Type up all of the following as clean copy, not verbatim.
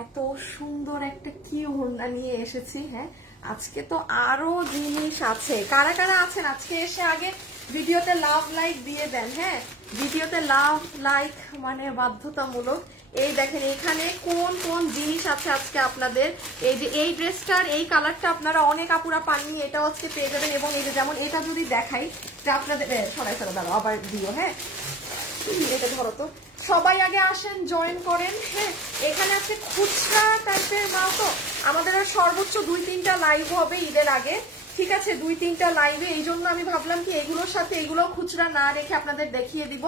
এত সুন্দর একটা কি ওড়না নিয়ে এসেছি। হ্যাঁ, আজকে তো আরো জিনিস আছে। কারা কারা আছেন আজকে এসে আগে ভিডিওতে লাভ লাইক দিয়ে দেন। হ্যাঁ, ভিডিওতে লাভ লাইক মানে বাধ্যতামূলক। এই দেখেন এখানে কোন কোন জিনিস আছে আজকে আপনাদের। এই যে এই ড্রেসটার এই কালারটা আপনারা অনেক আপুরা পাননি, এটাও আজকে পেয়ে যাবেন। এবং এই যে যেমন এটা যদি দেখাই যে আপনাদের সরাই ফেলা দাঁড়াও আবার দিও। হ্যাঁ, এটা ধরো তো, সবাই আগে আসেন জয়েন করেন। হ্যাঁ, এখানে আছে খুচরা টাইপের মাল। তো আমাদের আর সর্বোচ্চ 2-3টা লাইভ হবে ঈদের আগে, ঠিক আছে, 2-3টা লাইভে। এই জন্য আমি ভাবলাম কি এগুলোর সাথে এগুলো খুচরা না রেখে আপনাদের দেখিয়ে দিব।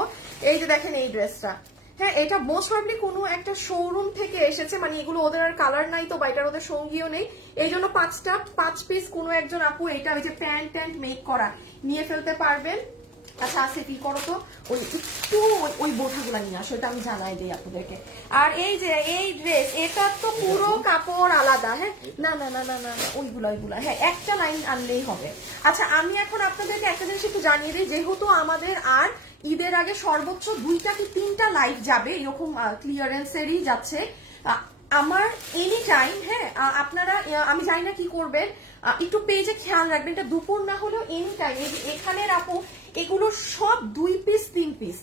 এই যে দেখেন এই ড্রেসটা, হ্যাঁ এটা মোস্ট প্রবাবলি কোনো একটা শোরুম থেকে এসেছে, মানে এগুলো ওদের আর কালার নাই তো বা এটার ওদের সঙ্গীও নেই, এই জন্য 5 পিস কোনো একজন আপু এটা ওই যে প্যান্ট ট্যান্ট মেক করা নিয়ে ফেলতে পারবেন। আচ্ছা আছে কি করো তো ওই একটু ওই বোঠাগুলা নিয়ে আসো, এটা আমি জানাই দিই আপনাদেরকে। আর এই যে এই ড্রেস এটার তো পুরো কাপড় আলাদা। হ্যাঁ, না না না না না ওইগুলা হ্যাঁ একটা লাইন আনলেই হবে। আচ্ছা আমি এখন আপনাদেরকে একটা জিনিস একটু জানিয়ে দিই, যেহেতু আমাদের আর ঈদের আগে সর্বোচ্চ 2টা কি 3টা লাইভ যাবে, এরকম ক্লিয়ারেন্সেরই যাচ্ছে আমার এনি টাইম। হ্যাঁ, আপনারা আমি জানি না কি করবেন, একটু পেজে খেয়াল রাখবেন, এটা দুপুর না হলেও এনি টাইম। এই যে এখানে আপু এগুলো সব 2 পিস 3 পিস।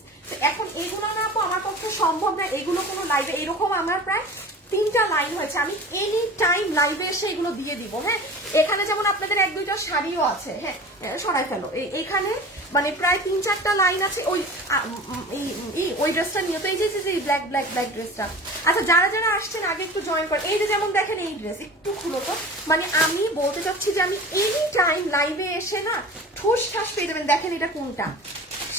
এখন এগুলো না আপু আমার পক্ষে সম্ভব না, এগুলো কোনো লাইভে এরকম আমার প্রায় 3টা লাইন হয়েছে, আমি এনি টাইম লাইভে এসে এগুলো দিয়ে দিব। হ্যাঁ, এখানে যেমন আপনাদের 1-2টা শাড়িও আছে। হ্যাঁ, সরাই ফেলো, এখানে মানে প্রায় 3-4টা লাইন আছে। ওই ড্রেসটা নিয়ে তো এই যে ব্ল্যাক ব্ল্যাক ব্ল্যাক ড্রেসটা। আচ্ছা যারা যারা আসছেন আগে একটু জয়েন করেন। এই যে যেমন দেখেন এই ড্রেস একটু খুলো তো, মানে আমি বলতে চাচ্ছি যে আমি এনি টাইম লাইভে এসে না ঠোস ঠাস পেয়ে যাবেন। দেখেন এটা কোনটা,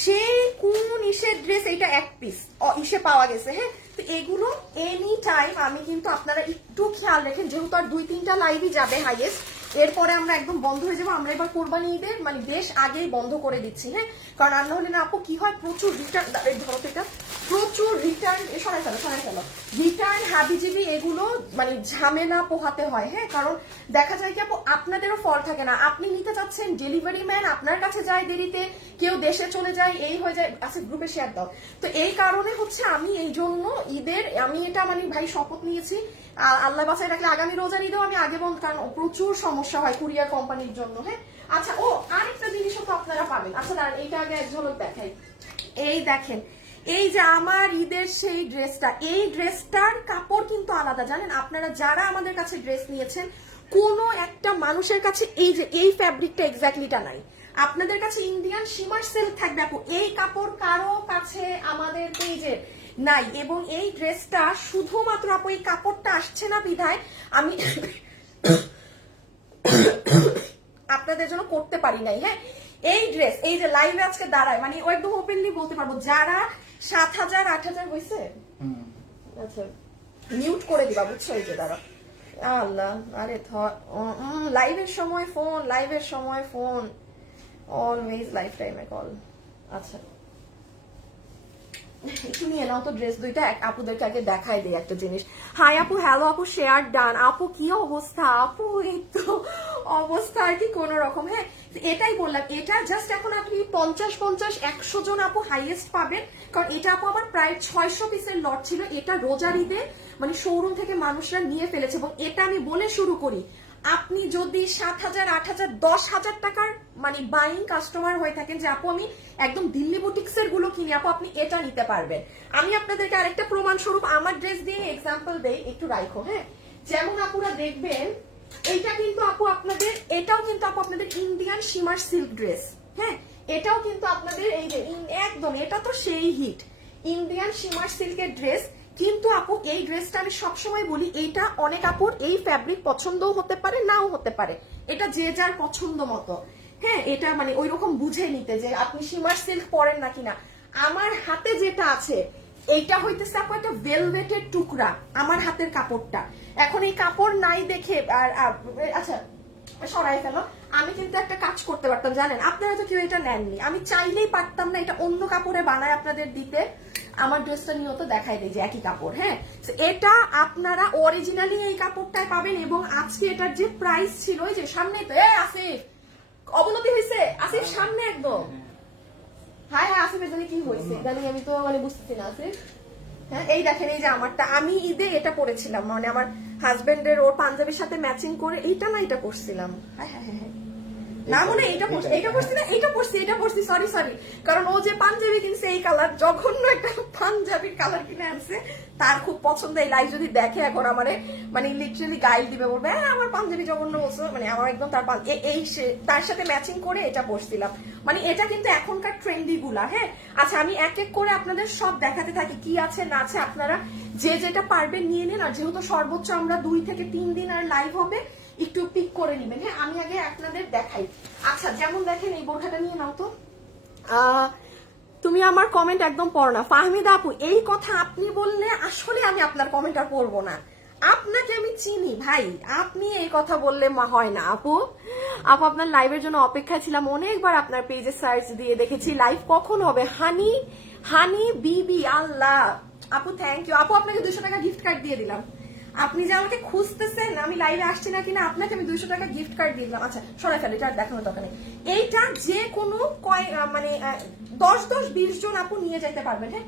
সেই কোন ইসের ড্রেস, এইটা 1 পিস ইসে পাওয়া গেছে। হ্যাঁ, তো এগুলো এনি টাইম আমি কিন্তু আপনারা একটু খেয়াল রাখেন, যেহেতু আর 2-3টা লাইভই যাবে হাইয়েস্ট, এরপরে আমরা একদম বন্ধ হয়ে যাবো। আমরা এবার কোরবানি ঈদের মানে বেশ আগেই বন্ধ করে দিচ্ছি। হ্যাঁ, কারণ আর না হলে না আপু কি হয় প্রচুর রিটার্ন, ধরো এটা প্রচুর রিটার্ন, সরাই ফেলো রিটার্ন হাবিজিবি এগুলো মানে ঝামেলা পোহাতে হয়। হ্যাঁ, কারণ দেখা যায় কি আপু আপনাদেরও ফল থাকে না, আপনি নিতে চাচ্ছেন ডেলিভারি ম্যান আপনার কাছে যায় দেরিতে, কেউ দেশে চলে যায়, এই হয়ে যায়। আচ্ছা গ্রুপে শেয়ার দাও। তো এই কারণে হচ্ছে আমি এই জন্য ঈদের আমি এটা মানে ভাই শপথ নিয়েছি আল্লাহ বাসায় রাখলে আগামী রোজার ঈদেও আমি আগে বন্ধ, কারণ প্রচুর সমস্যা হয় কুরিয়ার কোম্পানির জন্য। হ্যাঁ, আচ্ছা ও আরেকটা জিনিসও তো আপনারা পাবেন। আচ্ছা দাঁড়ান এইটা আগে এক ঝলক দেখাই। এই দেখেন এই যে আমার ঈদের সেই ড্রেসটা, এই ড্রেসটার কাপড় কিন্তু আলাদা জানেন আপনারা যারা আমাদের কাছে ড্রেস নিয়েছেন, কোনো একটা মানুষের কাছে এই যে এই ফ্যাব্রিকটা এক্স্যাক্টলিটা নাই। আপনাদের কাছে ইন্ডিয়ান শিমার সিল্ক থাকবে আপু, এই কাপড় কারো কাছে আমাদের পেজের নাই। এবং এই ড্রেসটা শুধুমাত্র আপু এই কাপড়টা আসছে না বিধায় আমি আপনাদের জন্য করতে পারি নাই। হ্যাঁ, এই ড্রেস এই যে লাইভে আজকে দাঁড়ায় মানে ও একদম ওপেনলি বলতে পারবো, যারা 7,000-8,000 হয়েছে, আচ্ছা মিউট করে দিবা বুঝছো। এই যে দাঁড়া আল্লাহ, আরে লাইভের সময় ফোন অলওয়েজ লাইফ টাইমে কল। আচ্ছা একটু নিয়ে নাও তো ড্রেস দুইটা, আপুদেরকে আগে দেখাই দেই একটা জিনিস। হাই আপু, হ্যালো আপু, শেয়ার ডান আপু, কি অবস্থা আপু? এই তো অবস্থা আর কি কোন রকম। হ্যাঁ, এটাই বললাম, এটা জাস্ট এখন আপনি 50-100 জন আপু হাইয়েস্ট পাবেন, কারণ এটা আপু আমার প্রায় 600 পিসের লট ছিল। এটা রোজার ঈদে মানে শোরুম থেকে মানুষরা নিয়ে ফেলেছে। এবং এটা আমি বলে শুরু করি, আপনি যদি 7,000-8,000-10,000 টাকার মানে বাইং কাস্টমার হয়ে থাকেন যে আপু আমি একদম দিল্লি বুটিক্সের গুলো কিনি, আপু আপনি এটা নিতে পারবেন। আমি আপনাদেরকে আরেকটা প্রমাণ স্বরূপ আমার ড্রেস দিয়ে এক্সাম্পল দেই, একটু রাখো। হ্যাঁ, যেমন আপুরা দেখবেন এইটা কিন্তু আপু আপনাদের, এটাও কিন্তু আপু আপনাদের ইন্ডিয়ান শিমার সিল্ক ড্রেস। হ্যাঁ, এটাও কিন্তু আপনাদের এই যে একদম এটা তো সেই হিট ইন্ডিয়ান শিমার সিল্কের ড্রেস। কিন্তু আপু এই ড্রেসটা আমি সবসময় বলি, এইটা অনেক আপুর এই ফ্যাব্রিক পছন্দও হতে পারে নাও হতে পারে, এটা যে যার পছন্দ মতো। হ্যাঁ, এটা মানে ওই রকম বুঝে নিতে যে আপনি শিমার সিল্ক পরেন না কিনা। আমার হাতে যেটা আছে এইটা হইতেছে আপু একটা ভেলভেটের টুকরা, আমার হাতের কাপড়টা। এখন এই কাপড় নাই দেখে আর আচ্ছা সরাই ফেলো, আমি কিন্তু একটা কাজ করতে পারতাম জানেন, আপনারা তো কেউ এটা নেননি, আমি চাইলেই পারতাম না এটা অন্য কাপড়ে বানায় আপনাদের দিতে। আমার ড্রেসটা নিয়েও তো দেখাই দেয় যে একই কাপড়। হ্যাঁ, এটা আপনারা অরিজিনালি এই কাপড়টাই পাবেন। এবং আজকে এটার যে প্রাইস ছিল, ওই যে সামনে তো আসিফ অবনতি হয়েছে, আসিফ সামনে একদম। হ্যাঁ হ্যাঁ আসিফ, এখানে কি হয়েছে জানি আমি তো মানে বুঝতেছি না। আসিফ হ্যাঁ এই দেখেন, এই যে আমারটা, আমি ঈদে এটা পরেছিলাম, মানে আমার হাজবেন্ডের ওর পাঞ্জাবির সাথে ম্যাচিং করে এইটা না এটা পরছিলাম। হ্যাঁ হ্যাঁ হ্যাঁ না মনে এইটা পরছি না, এইটা পরছি সরি সরি, কারণ ও যে পাঞ্জাবি কিনছে এই কালার, জঘন্য একটা পাঞ্জাবির কালার কিনে আনছে, তার খুব পছন্দ। এই লাইভ যদি দেখে এখন আমারে মানে লিটারালি গাইল দিবে, বলবে হ্যাঁ আমার পাঞ্জাবি জঘন্য বলছো, মানে আমার একদম তার তার সাথে ম্যাচিং করে এটা পরছিলাম। মানে এটা কিন্তু এখনকার ট্রেন্ডি গুলা। হ্যাঁ আচ্ছা, আমি এক এক করে আপনাদের সব দেখাতে থাকি কি আছে না আছে, আপনারা যে যেটা পারবেন নিয়ে নেন। আর যেহেতু সর্বোচ্চ আমরা 2 থেকে 3 দিন আর লাইভ হবে, একটু পিক করে নেবেন। হ্যাঁ আমি আগে আপনাদের দেখাই। আচ্ছা যেমন দেখেন এই বোরখাটা নিয়ে নাও তো। তুমি আমার কমেন্ট একদম পড়ো না ফাহমিদা আপু, এই কথা আপনি বললে আসলে আমি আপনার কমেন্ট আর পড়বো না। আপনাকে আমি চিনি ভাই, আপনি এই কথা বললে হয় না আপু। আপু আপনার লাইভের জন্য অপেক্ষায় ছিলাম, অনেকবার আপনার পেজে সার্চ দিয়ে দেখেছি, লাইভ কখন হবে। হানি হানি বিবি, আল্লাহ আপু থ্যাংক ইউ আপু, আপনাকে 200 টাকা গিফট কার্ড দিয়ে দিলাম। আপনি যে আমাকে খুঁজতেছেন আমি লাইভে আসছি না কিনা, আপনাকে আমি 200 টাকা গিফট কার্ড দিয়ে দিলাম। আচ্ছা সরাই ফেলে, এটা দেখানোর দরকার নেই। এইটা যে কোনো মানে 10-20 জন আপু নিয়ে যেতে পারবেন। হ্যাঁ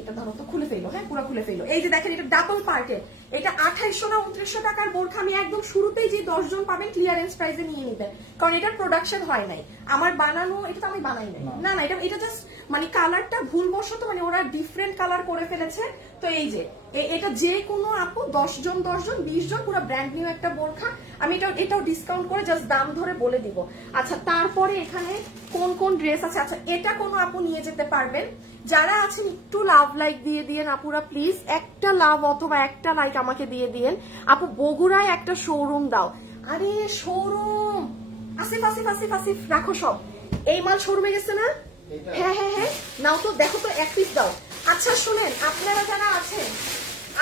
এটা ধরো তো খুলে ফেলো, হ্যাঁ পুরো খুলে ফেলো। এই যে দেখেন এটা ডাবল পার্টের, এটা 2800 না 2900 টাকার বোরখা। আমি একদম শুরুতেই যে 10 জন পাবেন ক্লিয়ারেন্স প্রাইসে নিয়ে নিবেন, কারণ এটার প্রোডাকশন হয় নাই আমার বানানো, এটা তো আমি বানাই নাই, না না এটা জাস্ট মানে কালারটা ভুলবশত মানে ওরা ডিফারেন্ট কালার করে ফেলেছে। তো এই যে এটা যে কোনো আপু 10 জন 20 জন পুরো ব্র্যান্ড নিউ একটা বোরখা। আমি এটাও ডিসকাউন্ট করে জাস্ট দাম ধরে বলে দিব। আচ্ছা তারপরে এখানে কোন কোন ড্রেস আছে। আচ্ছা এটা কোনো আপু নিয়ে যেতে পারবেন, যারা আছেন একটু লাভ লাইক দিয়ে দিয়েন আপুরা প্লিজ, একটা লাভ অথবা একটা লাইক আমাকে দিয়ে দিয়েন। আপু বগুড়ায় একটা শোরুম দাও। আরে শোরুম আসিফ আসিফ আসিফ আসিফ রাখো সব, এই মাল শোরুমে গেছে না? হ্যাঁ হ্যাঁ হ্যাঁ নাও তো, দেখো তো এক পিস দাও। আচ্ছা শুনেন আপনারা যারা আছেন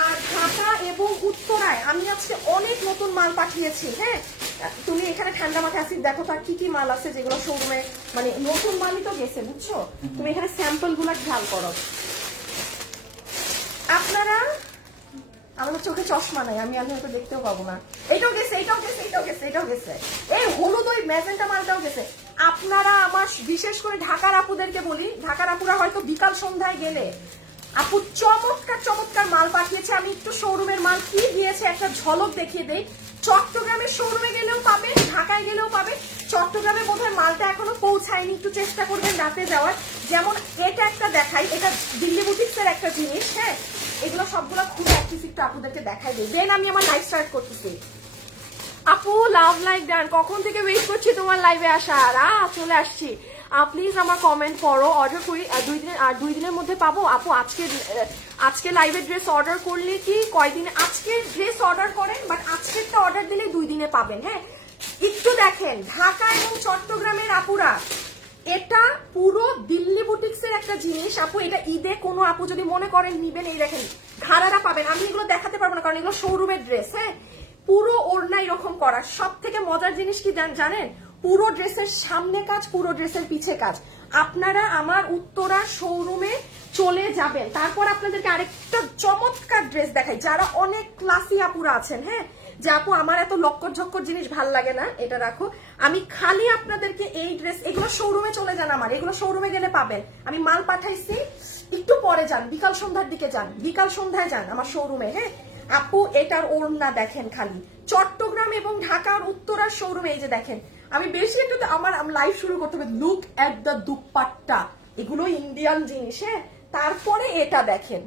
আর ঢাকা এবং উত্তরায় আমি আজকে অনেক নতুন মাল পাঠিয়েছি। হ্যাঁ তুমি এখানে ঠান্ডা মাথায় আসি, দেখো তার কি কি মাল আছে যেগুলো শোরুমে মানে নতুন মালই তো গেছে, বুঝছো? তুমি এখানে স্যাম্পল গুলা খেয়াল করো। আপনারা আমার চোখে চশমা নাই, আমি হয়তো দেখতেও পাবো না। এইটাও গেছে, এইটাও গেছে, এইটাও গেছে, এইটাও গেছে, এই হলুদ ওই ম্যাজেন্টা মালটাও গেছে। আপনারা আমার বিশেষ করে ঢাকার আপুদেরকে বলি, ঢাকার আপুরা হয়তো বিকাল সন্ধ্যায় গেলে আপু চমৎকার চমৎকার মাল পাঠিয়েছে। আমি একটু শোরুমের মাল কি দিয়েছে একটা ঝলক দেখিয়ে দেই। চট্টগ্রামের শোরুমে গেলেও পাবে, ঢাকায় গেলেও পাবে। চট্টগ্রামে বোধহয় মালটা এখনো পৌঁছায়নি, একটু চেষ্টা করবেন রাতে যাওয়ার। যেমন এটা একটা দেখাই, এটা দিল্লি বুটিক্সের একটা জিনিস। হ্যাঁ এগুলো সবগুলো খুব অ্যাক্টিভ, একটু আপুদেরকে দেখাই দিই, দেন আমি আমার লাইভ স্টার্ট করতেছি। আপু লাভ লাইক ডান, কখন থেকে ওয়েট করছি তোমার লাইভে আসার। চলে আসছি। প্লিজ আমার কমেন্ট করো, অর্ডার করি 2 দিনের মধ্যে পাবো আপু। আজকে লাইভে ড্রেস অর্ডার করলে কি কয়দিনে, আজকে ড্রেস অর্ডার করেন বাট আজকেরটা অর্ডার দিলে 2 দিনে পাবেন। হ্যাঁ একটু দেখেন ঢাকা এবং চট্টগ্রামের আপুরা, এটা পুরো দিল্লি বুটিক্সের একটা জিনিস আপু। এটা ঈদে কোনো আপু যদি মনে করেন নিবেন, এই দেখেন ঘাড়ারা পাবেন। আমি এগুলো দেখাতে পারবো না কারণ এগুলো শোরুমের ড্রেস। হ্যাঁ পুরো ওড়না এরকম করা। সব থেকে মজার জিনিস কি জানেন, পুরো ড্রেসের সামনে কাজ, পুরো ড্রেসের পিছে কাজ। আপনারা আমার উত্তরা শোরুমে চলে যাবেন, তারপর আপনাদেরকে আরেকটা চমৎকার ড্রেস দেখাই। যারা অনেক ক্লাসি আপুরা আছেন, হ্যাঁ যে আপু আমার এত লক্কর ঝক্কর জিনিস ভাল লাগে না, এটা রাখো। আমি খালি আপনাদেরকে এই ড্রেস, এগুলো শোরুমে চলে যান আমার, এগুলো শোরুমে গেলে পাবেন। আমি মাল পাঠাইছি, একটু পরে যান, বিকাল সন্ধ্যার দিকে যান, বিকাল সন্ধ্যায় যান আমার শোরুমে। হ্যাঁ আপু এটার ওড়না দেখেন খালি, চট্টগ্রাম এবং ঢাকার উত্তরার শোরুমে এই যে দেখেন। আমি বেশি একটু আমার লাইভ শুরু করতে হবে। লুক এট দ্য দুপাট্টা, এগুলো ইন্ডিয়ান জিনিস। হ্যাঁ তারপরে এটা দেখেন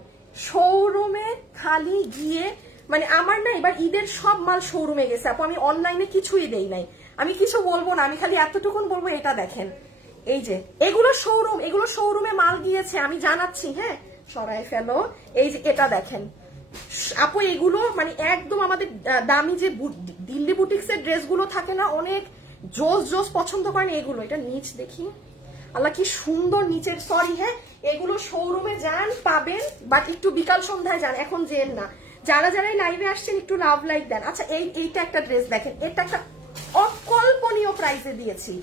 শোরুমে খালি গিয়ে মানে আমার না এবার ঈদের সব মাল শোরুমে গেছে আপু। আমি অনলাইনে কিছুই দেই নাই, আমি কিছু বলবো না, আমি খালি এতটুকুন বলবো এটা দেখেন। এই যে এগুলো শোরুম, এগুলো শোরুমে মাল গিয়েছে, আমি জানাচ্ছি। হ্যাঁ সরাই ফেলো। এই যে এটা দেখেন আপু, এগুলো মানে একদম আমাদের দামি যে দিল্লি বুটিক্সের ড্রেসগুলো থাকে না, অনেক জোস জোস পছন্দ করেন এগুলো। এটা নিচ দেখি, আল্লাহ কি সুন্দর নিচের। সরি হ্যাঁ এগুলো শোরুমে যান পাবেন, বাট একটু বিকাল সন্ধ্যায় যান, এখন যেন না। যারা যারা লাইভে আসছেন একটু লাভ লাইক দেন। আচ্ছা এইটা একটা ড্রেস দেখেন, এটা একটা অকল্পনীয় প্রাইসে দিয়েছি,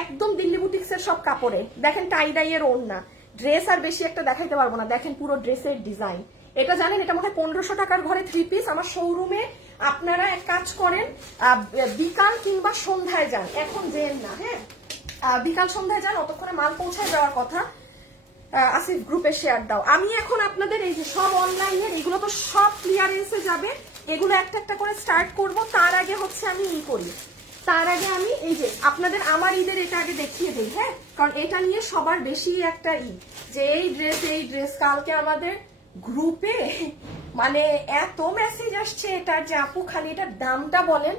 একদম দিল্লি বুটিক্সের সব কাপড়ে। দেখেন টাই ডাইয়ের ওড়না, ড্রেস আর বেশি একটা দেখাইতে পারবো না। দেখেন পুরো ড্রেসের ডিজাইন। এটা জানেন এটা মনে হয় 1500 টাকার ঘরে 3 পিস। আমার শোরুমে আপনারা এক কাজ করেন, বিকাল কিংবা সন্ধ্যায় যান, এখন যেন না। হ্যাঁ বিকাল সন্ধ্যায় যান, অতক্ষণে মাল পৌঁছায় যাওয়ার কথা। আসিফ গ্রুপে শেয়ার দাও। আমি এখন আপনাদের এই যে সব অনলাইনের এগুলো তো সব ক্লিয়ারেন্সে যাবে, এগুলো একটা একটা করে স্টার্ট করব। তার আগে হচ্ছে আমি করি, তার আগে আমি এই যে আপনাদের আমার ঈদের এটা আগে দেখিয়ে দিই, হ্যাঁ, কারণ এটা নিয়ে সবার বেশি একটা যে এই ড্রেস কালকে আমাদের গ্রুপে মানে এত মেসেজ আসছে এটার যে আপু খালি এটার দামটা বলেন,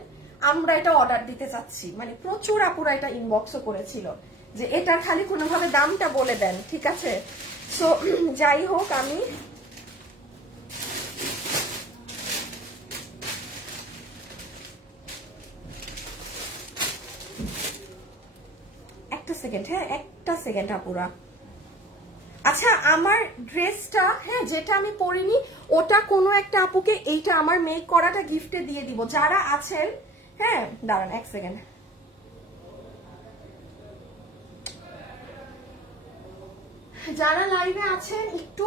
আমরা এটা অর্ডার দিতে চাচ্ছি। মানে প্রচুর আপুরা এটা ইনবক্সও করেছিল যে এটার খালি কোনোভাবে দামটা বলে দেন, ঠিক আছে। সো যাই হোক, আমি একটা সেকেন্ড, হ্যাঁ একটা সেকেন্ড আপুরা। আচ্ছা, আমার ড্রেসটা, হ্যাঁ যেটা আমি পরিনি ওটা কোনো একটা আপুকে এইটা আমার মেক করাটা গিফটে দিয়ে দিব যারা আছেন। হ্যাঁ দাঁড়ান এক সেকেন্ড, যারা লাইভে আছেন একটু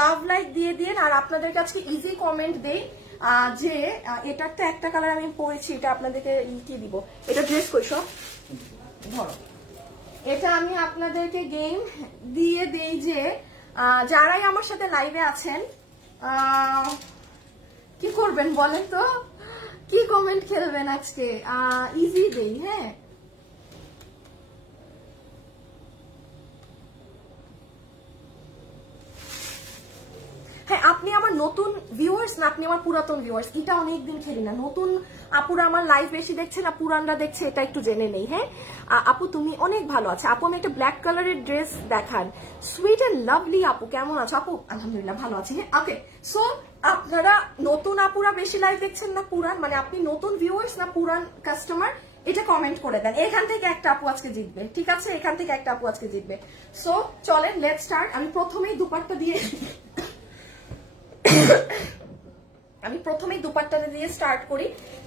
লাভ লাইক দিয়ে দিন। আর আপনাদের কাছে ইজি কমেন্ট দেই যে এটার তো একটা কালার আমি পরেছি, এটা আপনাদেরকে কি দিব, এটা ড্রেস কই সব ধরো, এটা আমি আপনাদেরকে গেম দিয়ে দেই যে যারাই আমার সাথে লাইভে আছেন কি করবেন বলেন তো, কি কমেন্ট খেলবেন আজকে, ইজি দেই। হ্যাঁ হ্যাঁ, আপনি আমার নতুন ভিউয়ার্স না আপনি আমার পুরাতন ভিউয়ার্স, এটা অনেকদিন খেলি না। নতুন আপুরা আমার লাইভ বেশি দেখছে না পুরানরা দেখছে, এটা একটু জেনে নেই। হ্যাঁ আপু তুমি অনেক ভালো আছে আপু, আমি একটা ব্ল্যাক কালারের ড্রেস দেখান, সুইট এন্ড লাভলি আপু কেমন আছো আপু, আলহামদুলিল্লাহ ভালো আছি। হ্যাঁ ওকে, সো আপনারা নতুন আপুরা বেশি লাইভ দেখছেন না পুরান, মানে আপনি নতুন ভিউয়ার্স না পুরান কাস্টমার, এটা কমেন্ট করে দেন। এখান থেকে একটা আপু আজকে জিতবে, ঠিক আছে, এখান থেকে একটা আপু আজকে জিতবে। সো চলেন লেটস স্টার্ট। আমি প্রথমেই দুপাট্টা দিয়ে দুপাট্টাটা দিয়ে স্টার্ট করি।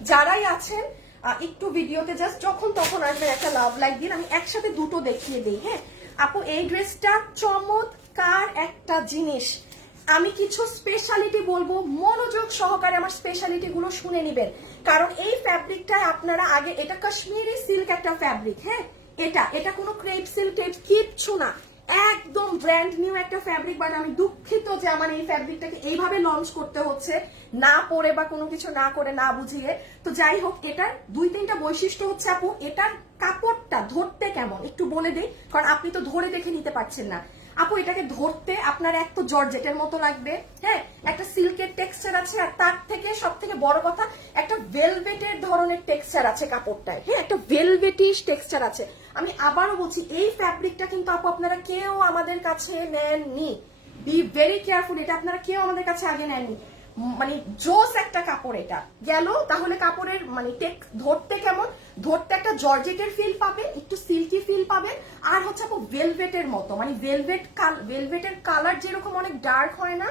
যারাই আছেন একটু ভিডিওতে জাস্ট যখন তখন আসবেন একটা লাভ লাইক দিন, আমি একসাথে দুটো দেখিয়ে দিই। হ্যাঁ আপু এই ড্রেসটা চমৎকার একটা জিনিস, আমি কিছু স্পেশালিটি বলবো, মনোযোগ সহকারে আমার স্পেশালিটি গুলো শুনে নিবেন। কারণ এই ফ্যাব্রিকটায় আপনারা আগে, এটা কাশ্মীরি সিল্ক একটা ফ্যাব্রিক, হ্যাঁ এটা কোনো ক্রেপ সিল্ক টেপ কিচ্ছু না, একদম ব্র্যান্ড নিউ একটা ফ্যাব্রিক। বাট আমি দুঃখিত যে আমার এই ফ্যাব্রিকটাকে এইভাবে লঞ্চ করতে হচ্ছে, না পরে বা কোনো কিছু না করে না বুঝিয়ে। তো যাই হোক, এটার দুই তিনটা বৈশিষ্ট্য হচ্ছে আপু, এটার কাপড়টা ধরতে কেমন একটু বলে দিই, কারণ আপনি তো ধরে দেখে নিতে পারছেন না। আপু এটাকে ধরতে আপনার এক তো জর্জেটের মতো লাগবে, হ্যাঁ একটা সিল্কের টেক্সচার আছে, আর তার থেকে সব থেকে বড় কথা একটা ভেলভেটের ধরনের টেক্সচার আছে কাপড়টায়, হ্যাঁ একটা ভেলভেটিশ টেক্সচার আছে। আমি আবারও বলছি এই ফ্যাব্রিকটা কিন্তু আপু আপনারা কেউ আমাদের কাছে নেননি, বি ভেরি কেয়ারফুল, এটা আপনারা কেউ আমাদের কাছে আগে নেননি। মানে জোস একটা কাপড় এটা গেল। তাহলে কাপড়ের মানে ধরতে কেমন, ধরতে একটা জর্জেটের ফিল পাবে, একটু সিল্কি ফিল পাবে, আর হচ্ছে আপু ভেলভেটের মতো, মানে ভেলভেটের কালার যেরকম অনেক ডার্ক হয় না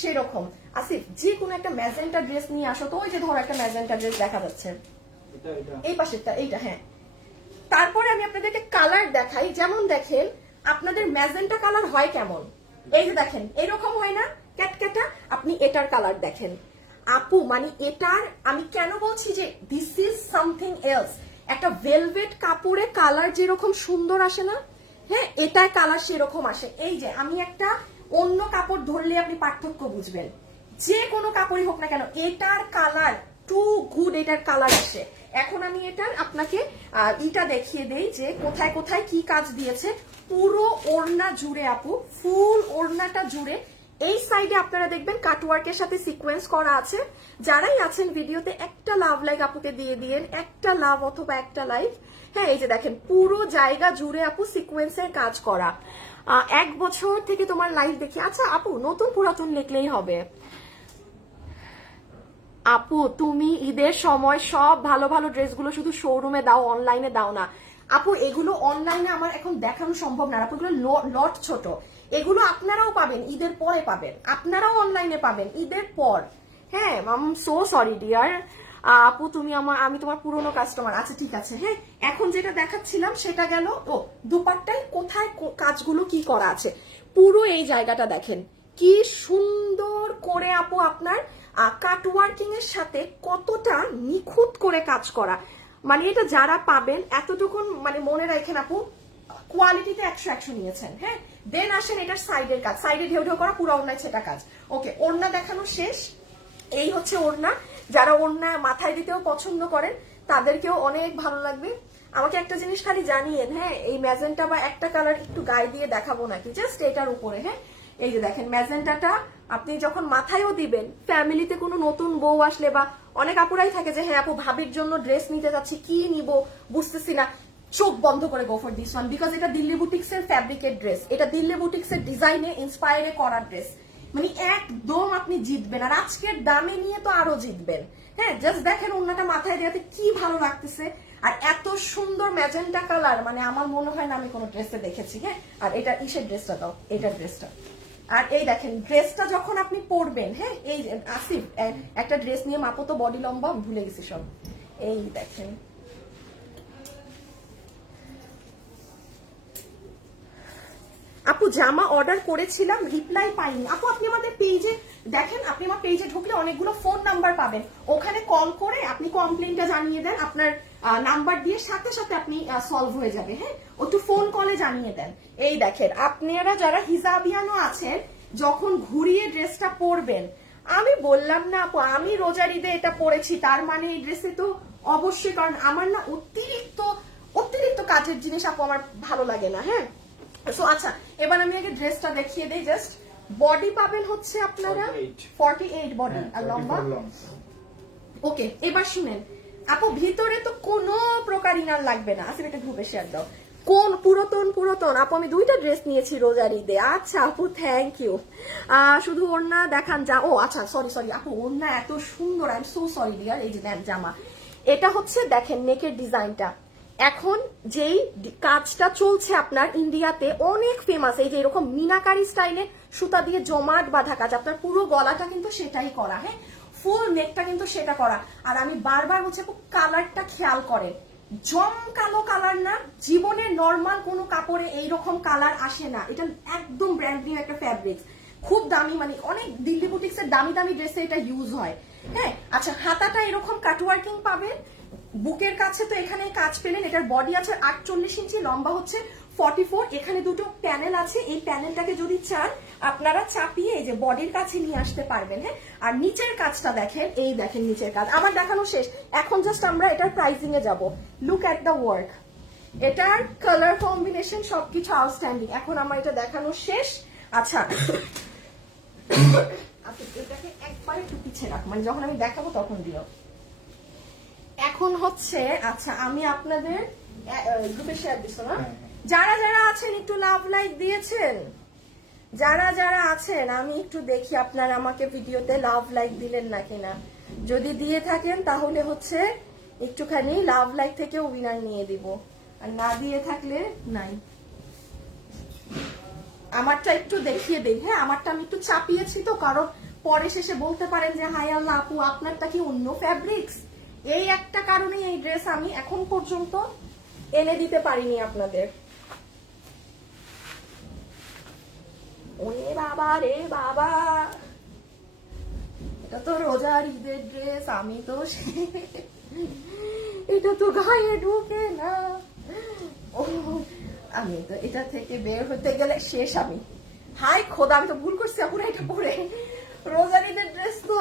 সেরকম। আসিফ যে কোনো একটা ম্যাজেন্টা ড্রেস নিয়ে আসো তো, ওই যে ধরো একটা ম্যাজেন্টা ড্রেস দেখা যাচ্ছে এই পাশেরটা, এইটা, হ্যাঁ। তারপরে আমি আপনাদেরকে কালার দেখাই, যেমন দেখেন আপনাদের ম্যাজেন্টা কালার হয় কেমন, এই যে দেখেন এরকম হয় না ক্যাটক্যাটা, আপনি এটার কালার দেখেন আপু, মানে এটার আমি কেন বলছি যে দিস ইজ সামথিং এলস, একটা ভেলভেট কাপড়ে কালার যেরকম সুন্দর আসে না, হ্যাঁ এটার কালার সেরকম আসে। এই যে আমি একটা অন্য কাপড় ধরলে আপনি পার্থক্য বুঝবেন, যে কোনো কাপড়ই হোক না কেন এটার কালার টু গুড, এটার কালার আসে। এখন আমি এটার আপনাকে ইটা দেখিয়ে দেই যে কোথায় কোথায় কি কাজ দিয়েছে। পুরো ওড়না জুড়ে আপু, ফুল ওড়নাটা জুড়ে এই সাইডে আপনারা দেখবেন কাটওয়ার্কের সাথে সিকোয়েন্স করা আছে। যারাই আছেন ভিডিওতে একটা লাভ লাইক আপুকে দিয়ে দিয়েন, একটা লাভ অথবা একটা লাইক। হ্যাঁ এই যে দেখেন পুরো জায়গা জুড়ে আপু সিকোয়েন্সের কাজ করা। 1 বছর থেকে তোমার লাইভ দেখি। আচ্ছা আপু নতুন পুরাতন লিখলেই হবে। আপু তুমি ঈদের সময় সব ভালো ভালো ড্রেসগুলো শুধু শোরুমে দাও, অনলাইনে দাও না। আপু এগুলো অনলাইনে আমার এখন দেখানো সম্ভব না আপু, এগুলো লট ছোট, এগুলো আপনারাও পাবেন ঈদের পরে পাবেন, আপনারাও অনলাইনে পাবেন ঈদের পর। হ্যাঁ I am so sorry dear আপু, তুমি আমি তোমার পুরনো কাস্টমার। আচ্ছা ঠিক আছে, হ্যাঁ এখন যেটা দেখাচ্ছিলাম সেটা গেল। ও দুপাট্টায় কোথায় কাজগুলো কি করা আছে, পুরো এই জায়গাটা দেখেন কি সুন্দর করে আপু আপনার কাটওয়ার্কিং এর সাথে কতটা নিখুঁত করে কাজ করা। মানে এটা যারা পাবেন এতটুকুন মানে মনে রাখেন আপু, কোয়ালিটিতে 100 নিয়েছেন। হ্যাঁ, দেন আসেন এটার সাইডের কাজ, সাইডে ঢেউ ঢেউ করা পুরো ওড়নায় ছেটা কাজ। ওকে, ওড়না দেখানো শেষ। এই হচ্ছে ওড়না, যারা ওড়না মাথায় দিতেও পছন্দ করেন তাদেরকেও অনেক ভালো লাগবে। আমাকে একটা জিনিস খালি জানিয়েন, হ্যাঁ, এই ম্যাজেন্টা বা একটা কালার একটু গায়ে দিয়ে দেখাবো নাকি, জাস্ট এটার উপরে। হ্যাঁ, এই যে দেখেন ম্যাজেন্টাটা আপনি যখন মাথায়ও দিবেন, ফ্যামিলিতে কোনো নতুন বউ আসলে, বা অনেক আপুরাই থাকে যে হ্যাঁ আপু ভাবির জন্য ড্রেস নিতে যাচ্ছি, কি নিব বুঝতেছি না, চোখ বন্ধ করে go for this one, because এটা দিল্লি বুটিক্স এর ফ্যাব্রিকের ড্রেস, এটা দিল্লি বুটিক্স এর ডিজাইনে ইন্সপায়ারে করা ড্রেস, মানে একদম আপনি জিতবেন, আর আজকের দামে নিয়ে তো আরো জিতবেন। হ্যাঁ, জাস্ট দেখেন ওন্নাটা মাথায় দেওয়াতে কি ভালো লাগতেছে, আর এত সুন্দর ম্যাজেন্টা কালার, মানে আমার মনে হয় না আমি কোনো ড্রেসে দেখেছি। হ্যাঁ, আর এটা ইসের ড্রেসটা দাও, এটা ড্রেসটা। আর এই দেখেন ড্রেসটা যখন আপনি পরবেন, হ্যাঁ, এই আসিফ একটা ড্রেস নিয়ে মাপো তো, বডি লম্বা, ভুলে গেছি সব। এই দেখেন আপু জামা অর্ডার করেছিলাম, রিপ্লাই পাইনি। আপু আপনি আমাদের পেজে দেখেন, আপনি আমার পেজে ঢুকলে অনেকগুলো ফোন নাম্বার পাবেন, ওখানে কল করে আপনি কমপ্লেনটা জানিয়ে দেন, আপনার নাম্বার দিয়ে সাথে সাথে আপনি সলভ হয়ে যাবে। হ্যাঁ, একটু ফোন কলে জানিয়ে দেন। এই দেখেন আপনারা যারা হিজাবিয়ানো আছেন, যখন ঘুরিয়ে ড্রেসটা পরবেন, আমি বললাম না আপু আমি রোজার ঈদে এটা পরেছি তার মানে এই ড্রেসে তো অবশ্যই, কারণ আমার না অতিরিক্ত অতিরিক্ত কাজের জিনিস আপু আমার ভালো লাগে না। হ্যাঁ, সো আচ্ছা এবার আমি আগে ড্রেসটা দেখিয়ে দেই। জাস্ট বডি পাবেন হচ্ছে আপনারা 48 বডি আর লম্বা। ওকে, এবার শুনেন আপু, ভিতরে তো কোনো প্রকার ইনার লাগবে না। আসলে এটা গ্রুপে শেয়ার দাও। কোন পুরাতন আপু, আমি দুইটা ড্রেস নিয়েছি রোজার ঈদে। আচ্ছা আপু থ্যাংক ইউ। শুধু ওড়না দেখান যা, ও আচ্ছা সরি আপু, ওড়না এত সুন্দর, I am so sorry dear. এই যে দেন জামা, এটা হচ্ছে দেখেন নেকের ডিজাইনটা, এখন যেই কাজটা চলছে আপনার ইন্ডিয়াতে অনেক ফেমাস, এই যে এরকম মিনাকারি স্টাইলে সুতা দিয়ে জমাট বাঁধা কাজ, আপনার পুরো গলাটা কিন্তু সেটাই করা। হ্যাঁ, ফুল নেকটা কিন্তু সেটা করা। আর আমি বারবার বলছি আপু কালারটা খেয়াল করেন, জমকালো কালার না, জীবনে নর্মাল কোনো কাপড়ে এইরকম কালার আসে না, এটা একদম ব্র্যান্ড নিউ একটা ফ্যাব্রিক্স, খুব দামি, মানে অনেক দিল্লি বুটিক্স এর দামি দামি ড্রেসে এটা ইউজ হয়। হ্যাঁ, আচ্ছা হাতাটা এরকম কাটওয়ার্কিং পাবেন, বুকের কাছে তো এখানে কাজ পেলেন, এটার বডি আছে 48 ইঞ্চি, লম্বা হচ্ছে 44, এখানে দুটো প্যানেল আছে, এই প্যানেলটাকে যদি চান আপনারা চাপিয়ে এই যে বডির কাছে নিয়ে আসতে পারবেন। হ্যাঁ, আর নিচের কাজটা দেখেন, এই দেখেন নিচের কাজ আমার দেখানো শেষ, এখন জাস্ট আমরা এটার প্রাইসিং এ যাব। লুক এট দ্য ওয়ার্ক, এটার কালার কম্বিনেশন সবকিছু আউটস্ট্যান্ডিং। এখন আমার এটা দেখানো শেষ। আচ্ছা এটাকে একবার একটু পিছিয়ে রাখ, মানে যখন আমি দেখাবো তখন দিও। এখন হচ্ছে আচ্ছা আমি আপনাদের গ্রুপে শেয়ার দিছো না, যারা যারা আছেন একটু লাভ লাইক দিয়েছেন, যারা যারা আছেন আমি একটু দেখি আপনারা আমাকে ভিডিওতে লাভ লাইক দিলেন না কিনা, যদি দিয়ে থাকেন তাহলে হচ্ছে একটুখানি লাভ লাইক থেকেও উইনার নিয়ে দিব, আর না দিয়ে থাকলে নাই। আমারটা একটু দেখিয়ে দেই। হ্যাঁ, আমারটা আমি একটু চাপিয়েছি তো, কারণ পরে শেষে বলতে পারেন যে হাই আল্লাহ আপু আপনারটা কি অন্য ফ্যাব্রিক্স, এই একটা কারণেই এই ড্রেস আমি এখন পর্যন্ত এনে দিতে পারিনি আপনাদের। ওরে বাবা রে বাবা, এটা তো রোজার ঈদের ড্রেস, আমি তো এটা তো গায়ে ঢুকে না, আমি তো এটা থেকে বের হতে গেলে শেষ। আমি হাই খোদা, আমি তো ভুল করছি আপুরা, এটা পরে রোজার ঈদের ড্রেস তো,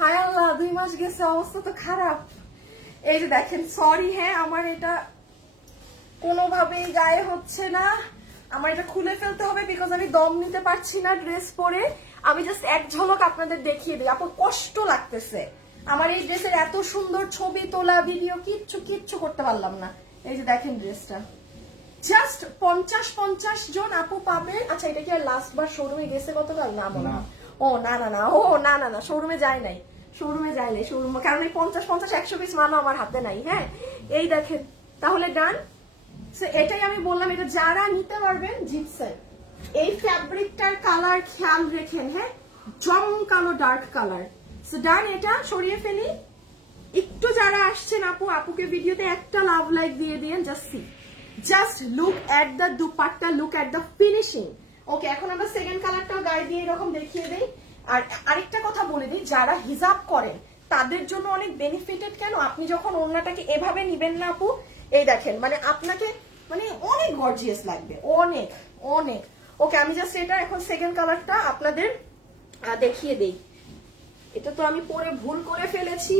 হায় আল্লাহ 2 মাস গেছে, অবস্থা তো খারাপ। এই যে দেখেন সরি, হ্যাঁ আমার এটা কোনোভাবেই গায়ে হচ্ছে না, আমার এটা খুলে ফেলতে হবে, বিকজ আমি দম নিতে পারছি না ড্রেস পরে। আমি জাস্ট এক ঝলক আপনাদের দেখিয়ে দিই, আপনার কষ্ট লাগতেছে, আমার এই ড্রেসের এত সুন্দর ছবি তোলা ভিডিও কিচ্ছু করতে পারলাম না। এই যে দেখেন ড্রেসটা, জাস্ট 50 জন আপু পাবে। আচ্ছা এটা কি আর লাস্ট বার শোরুমে গেছে গতকাল? না মনে হয়, ও না শোরুমে যায় নাই, শোরুমে কারণ এই 50 100 পিস মালও আমার হাতে নাই। হ্যাঁ, এই দেখেন তাহলে ডান। এটাই আমি বললাম, এটা যারা নিতে পারবেন জিতছেন। এই ফ্যাব্রিকটার কালার খেয়াল রেখেন, হ্যাঁ জমকালো ডার্ক কালার। সো ডান, এটা সরিয়ে ফেলি। একটু যারা আসছেন আপুকে ভিডিওতে একটা লাভ লাইক দিয়ে দিয়েন, just look at the dupatta, look at the finishing. Okay, এখন আমরা সেকেন্ড কালারটাও গায়ে দিয়ে এরকম দেখিয়ে দিই। আর আরেকটা কথা বলে দিই, যারা হিজাব করেন তাদের জন্য অনেক বেনিফিটেড। কেন, আপনি যখন ওড়নাটাকে এভাবে নিবেন না আপু, এই দেখেন মানে আপনাকে মানে অনেক গর্জিয়াস লাগবে, অনেক অনেক। ওকে, আমি জাস্ট এটা এখন সেকেন্ড কালারটা আপনাদের দেখিয়ে দেই। এটা তো আমি পরে ভুল করে ফেলেছি।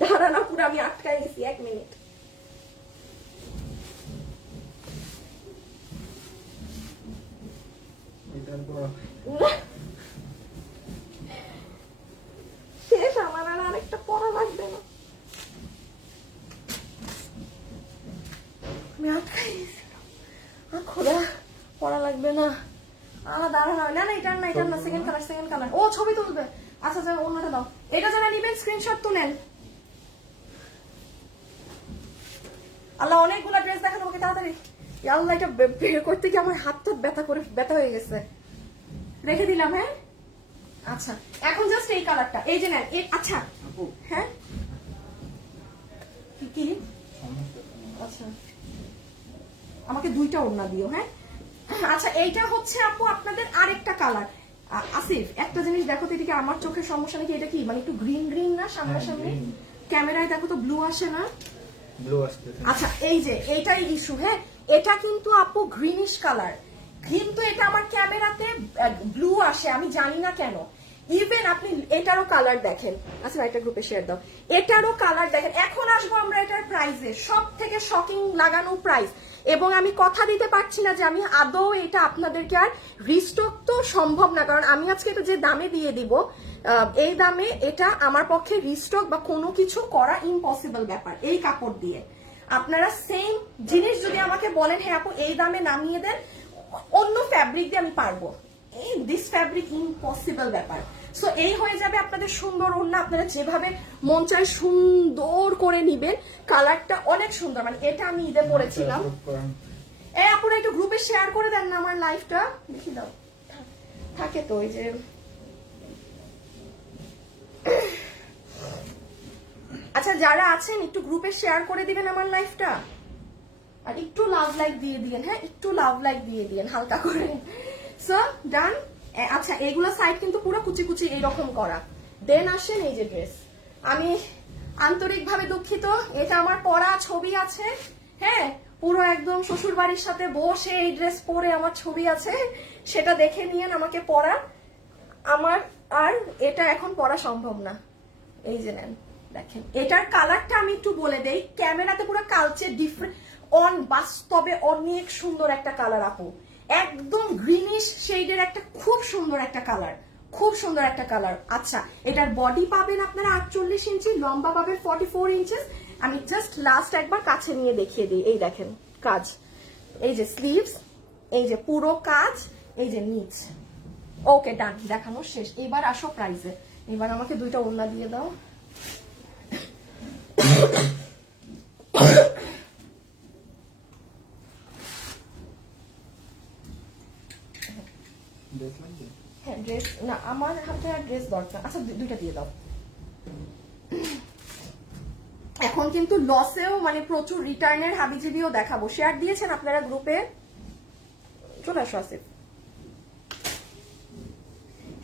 দাঁড়ানো, পুরো আমি আটকায় গেছি, 1 মিনিট। শেষ, আমার আর আরেকটা পরা লাগবে না, আমি আটকাই গেছি। খোদা, পরা লাগবে না। দাঁড়ানো, না না এটা না, এটা না, সেকেন্ড কালার, সেকেন্ড কালার। ও ছবি তুলবে, আচ্ছা আচ্ছা, অন্যটা দাও। এটা যারা নিবেন স্ক্রিনশট তুলেন। আল্লাহ, অনেকগুলা ড্রেস দেখানো, ওকে তাড়াতাড়ি। আল্লাহ, এটা বের করতে গিয়ে আমার হাত তো ব্যথা হয়ে গেছে। রেখে দিলাম, হ্যাঁ। আচ্ছা, এখন জাস্ট এই কালারটা, এই যে নেন। আচ্ছা, হ্যাঁ কি, আচ্ছা আমাকে 2টা ওড়না দিও, হ্যাঁ। আচ্ছা, এইটা হচ্ছে আপু আপনাদের আরেকটা কালার। আসিফ, একটা জিনিস দেখো তো, এদিকে আমার চোখের সমস্যা নাকি? এটা কি মানে একটু গ্রিন গ্রিন না সামনাসামনি? ক্যামেরায় দেখো তো ব্লু আসে না? আচ্ছা, এই যে এইটাই ইস্যু, হ্যাঁ। এটা কিন্তু আপু গ্রিনিশ কালার, কিন্তু এটা আমার ক্যামেরাতে ব্লু আসে, আমি জানি না কেন। ইভেন আপনি এটারও কালার দেখেন। আচ্ছা, একটা গ্রুপে শেয়ার দাও। এটারও কালার দেখেন। এখন আসবো আমরা এটার প্রাইসে, সব থেকে শকিং লাগানো প্রাইস। এবং আমি কথা দিতে পারছি না যে আমি আদৌ এটা আপনাদেরকে আর রিস্টক তো সম্ভব না, কারণ আমি আজকে এটা যে দামে দিয়ে দিব, এই দামে এটা আমার পক্ষে রিস্টক বা কোনো কিছু করা ইম্পসিবল ব্যাপার। এই কাপড় দিয়ে আপনারা সেম জিনিস যদি আমাকে বলেন, হ্যাঁ আপু এই দামে নামিয়ে দেন, অন্য ফ্যাব্রিক দিয়ে আমি পারবো, এই দিস ফ্যাব্রিক ইম্পসিবল ব্যাপার। সো এই হয়ে যাবে আপনাদের সুন্দর ওড়না, আপনারা যেভাবে মন চায় সুন্দর করে নিবেন। কালারটা অনেক সুন্দর, মানে এটা আমি ঈদে পরেছিলাম। এই আপুরা একটু গ্রুপে শেয়ার করে দেন না আমার লাইফটা, দেখি দাও। থাকে তো ওই যে আচ্ছা, যারা আছেন একটু গ্রুপে শেয়ার করে দিবেন আমার লাইফটা, আর একটু লাভ লাইক দিয়ে দিয়েন, হ্যাঁ একটু লাভ লাইক দিয়ে দিয়েন হালকা করে। সো ডান। আচ্ছা, এগুলো সাইড কিন্তু পুরো কুচি কুচি এইরকম করা। দেন আসেন এই যে ড্রেস। আমি আন্তরিকভাবে দুঃখিত, এটা আমার পরা ছবি আছে, হ্যাঁ পুরো একদম শ্বশুর বাড়ির সাথে বসে এই ড্রেস পরে আমার ছবি আছে, সেটা দেখে নিয়েন আমাকে পরা। আমার আর এটা এখন পরা সম্ভব না। এই যে নেন, দেখেন এটার কালারটা আমি একটু বলে দেই। ক্যামেরাতে পুরো কালচে ডিফারেন্ট, অন বাস্তবে অনেক সুন্দর একটা কালার আপু, একদম গ্রিনিশ শেডের একটা খুব সুন্দর একটা কালার, খুব সুন্দর একটা কালার। আচ্ছা, এটার বডি পাবেন আপনারা 48 ইঞ্চি, লম্বা পাবেন 44 ইঞ্চেস। আমি জাস্ট লাস্ট একবার কাছে নিয়ে দেখিয়ে দিই। এই দেখেন কাজ, এই যে স্লিভস, এই যে পুরো কাজ, এই যে নিচ। ওকে ডান, দেখানো শেষ। এবার আসো প্রাইসে। এবার আমাকে 2টা ওড়না দিয়ে দাও। হ্যাঁ ড্রেস না, আমার হাতে আর ড্রেস দরকার। আচ্ছা 2টা দিয়ে দাও। এখন কিন্তু লসেও মানে প্রচুর রিটার্নের হাবিজাবিও দেখাবো। শেয়ার দিয়েছেন আপনারা গ্রুপে? চলে আসো আসিফ।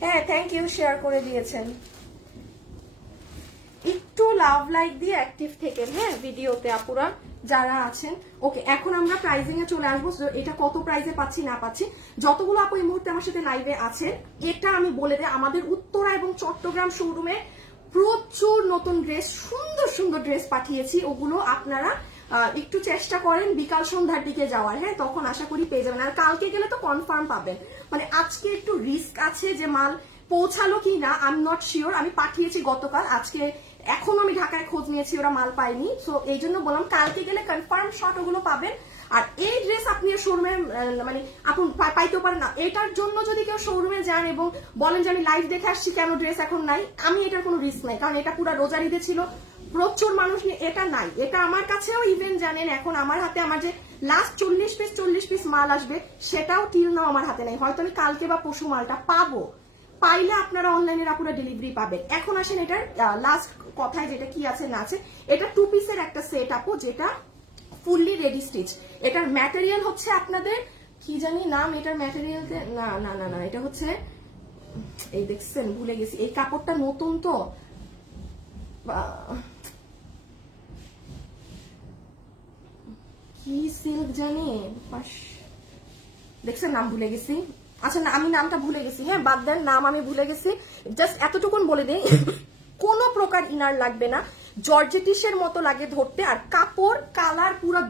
হ্যাঁ থ্যাংক ইউ, শেয়ার করে দিয়েছেন। একটু লাভ লাইক দিয়ে অ্যাক্টিভ থেকে, হ্যাঁ ভিডিওতে আপুরা যারা আছেন। ওকে, এখন আমরা প্রাইজিং এ চলে আসবো। এটা কত প্রাইসে পাচ্ছি না পাচ্ছি, যতগুলো আপু এই মুহূর্তে আমার সাথে লাইভে আছেন, এটা আমি বলে দিই। আমাদের উত্তরা এবং চট্টগ্রাম শোরুমে প্রচুর নতুন ড্রেস, সুন্দর সুন্দর ড্রেস পাঠিয়েছি। ওগুলো আপনারা একটু চেষ্টা করেন বিকাল সন্ধ্যার দিকে যাওয়ার, হ্যাঁ তখন আশা করি পেয়ে যাবেন। আর কালকে গেলে তো কনফার্ম পাবেন। মানে আজকে একটু রিস্ক আছে যে মাল পৌঁছালো কি না, আই এম নট শিওর। আমি পাঠিয়েছি গতকাল, আজকে এখন আমি ঢাকায় খোঁজ নিয়েছি, ওরা মাল পায়নি। সো এই জন্য বললাম কালকে গেলে কনফার্ম শট ওগুলো পাবেন। আর এই ড্রেস আপনি শোরুমে মানে আপনি পাইতেও পারেন না। এটার জন্য যদি কেউ শোরুমে যান এবং বলেন যে আমি লাইভ দেখে আসছি কেন ড্রেস এখন নাই, আমি এটার কোনো রিস্ক নাই, কারণ এটা পুরো রোজার ঈদে ছিল, প্রচুর মানুষ নিয়ে। এটা নাই, এটা আমার কাছেও ইভেন জানেন এখন আমার হাতে আমার যে লাস্ট 40 পিস মাল আসবে, সেটাও টিল নাও আমার হাতে নাই। হয়তো আমি কালকে বা পরশু মালটা পাবো, পাইলে আপনারা অনলাইনে আপুরা ডেলিভারি পাবেন। এখন আসেন এটার লাস্ট কথায়, যেটা কি আছে না আছে। এটা 2 পিসের একটা সেট আপু, যেটা ফুললি রেডি স্টিচ। এটার ম্যাটেরিয়াল হচ্ছে আপনাদের কি জানি নাম এটার ম্যাটেরিয়াল, না না না না, এটা হচ্ছে এই দেখছেন ভুলে গেছি, এই কাপড়টা নতুন তো, কি সিল্ক জানি, দেখছেন নাম ভুলে গেছি। আচ্ছা না, আমি নামটা ভুলে গেছি, হ্যাঁ বাদ দেন, নাম আমি ভুলে গেছি। জাস্ট এতটুকুন বলে দিই, কোনো প্রকার ইনার লাগবে না, জর্জেটিসের মতো লাগে ধরতে, আর কাপড় কালার পুরো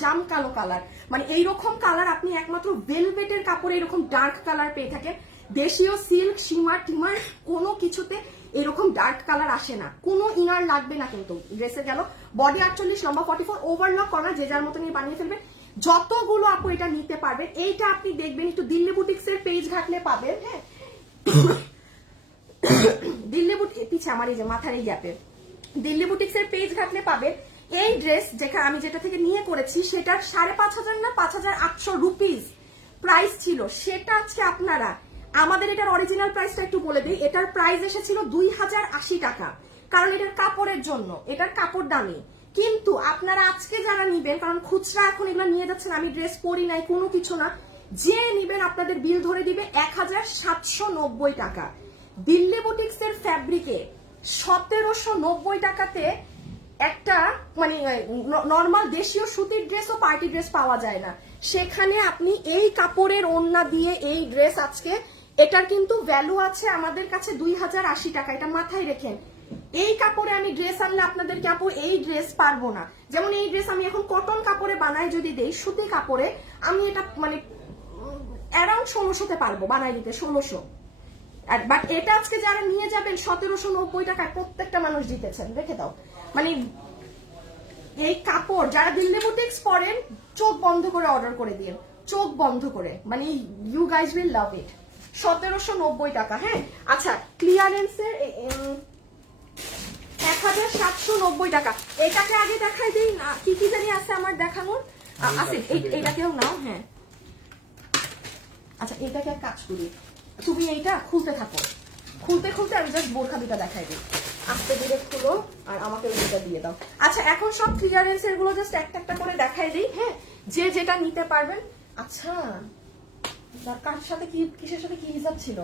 জাম কালো কালার, মানে এইরকম কালার আপনি একমাত্র ভেলভেটের কাপড়ে এরকম ডার্ক কালার পেয়ে থাকেন। দেশীয় সিল্ক শিমার টিমার কোনো কিছুতে এরকম ডার্ক কালার আসে না, কোনো ইনার লাগবে না কিন্তু। ড্রেসে গেল বডি 48, লম্বা 44, ওভারলক করা, যে যার মতো নিয়ে বানিয়ে ফেলবেন। যতগুলো আপু এটা নিতে পারবেন, এইটা আপনি দেখবেন একটু দিল্লি বুটিক্স এর পেজ ঘাটলে পাবেন, হ্যাঁ দিল্লি বুটিক পিছে আমার এই যে মাথার এই গ্যাপে দিল্লি বুটিক্স এর পেজ ঘাটলে পাবেন। এই ড্রেস যেখানে আমি যেটা থেকে নিয়ে করেছি সেটার 5,500 না 5,800 রুপিস প্রাইস ছিল, সেটা আজকে আপনারা, আমাদের এটার অরিজিনাল প্রাইসটা একটু বলে দিই, এটার প্রাইস এসেছিল 2,080 টাকা, কারণ এটার কাপড়ের জন্য, এটার কাপড় দামি। কিন্তু আপনারা আজকে যারা নিবেন, কারণ খুচরা এখন এগুলো নিয়ে যাচ্ছেন, আমি ড্রেস পরি নাই কোনো কিছু না, যে নিবেন আপনাদের বিল ধরে দিবে 1,790 টাকা। দিল্লি বুটিক্স এর ফ্যাব্রিকে 1,790 টাকাতে একটা মানে নর্মাল দেশীয় সুতির ড্রেস ও পার্টি ড্রেস পাওয়া যায় না, সেখানে আপনি এই কাপড়ের ওড়না দিয়ে এই ড্রেস আজকে, এটার কিন্তু ভ্যালু আছে আমাদের কাছে 2,080 টাকা, এটা মাথায় রেখেন। এই কাপড়ে আমি ড্রেস আনলে আপনাদেরকে আপু এই ড্রেস পারবো না, যেমন এই ড্রেস আমি এখন কটন কাপড়ে বানাই যদি দেই, সুতি কাপড়ে আমি এটা মানে অ্যারাউন্ড 1600-তে পারবো বানাই দিতে, 1600। আর বাট এটা আজকে যারা নিয়ে যাবেন 1,790 টাকায় প্রত্যেকটা মানুষ জিতেছেন, রেখে দাও। মানে এই কাপড় যারা দিল্লি বুটিক্স পরেন, চোখ বন্ধ করে অর্ডার করে দিন, চোখ বন্ধ করে, মানে ইউ গাইজ উইল লাভ ইট। 1,790 টাকা, হ্যাঁ। আচ্ছা ক্লিয়ারেন্সের 1,790 টাকা, এটাকে আগে দেখাই দিই না, কি কি জানি আছে আমার দেখানোর আছে, এইটাকেও নাও, হ্যাঁ। আচ্ছা এটাকে এক কাজ করি, তুমি এইটা খুলতে থাকো, খুলতে খুলতে আমি জাস্ট বোরখা দুটা দেখাই দিই, আস্তে ধীরে খুলো আর আমাকে ওইটা দিয়ে দাও। আচ্ছা এখন সব ক্লিয়ারেন্স এর গুলো জাস্ট একটা একটা করে দেখাই দিই, হ্যাঁ, যে যেটা নিতে পারবেন। আচ্ছা কার সাথে কি, কিসের সাথে কি হিসাব ছিল?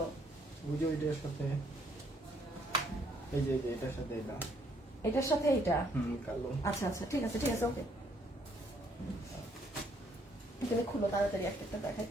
ওই যে এটার সাথে, এই যে এটার সাথে এটা, এটার সাথে এটা, কালো। আচ্ছা আচ্ছা ঠিক আছে ঠিক আছে, ওকে তুমি খুলো তাড়াতাড়ি, একটা একটা দেখাই।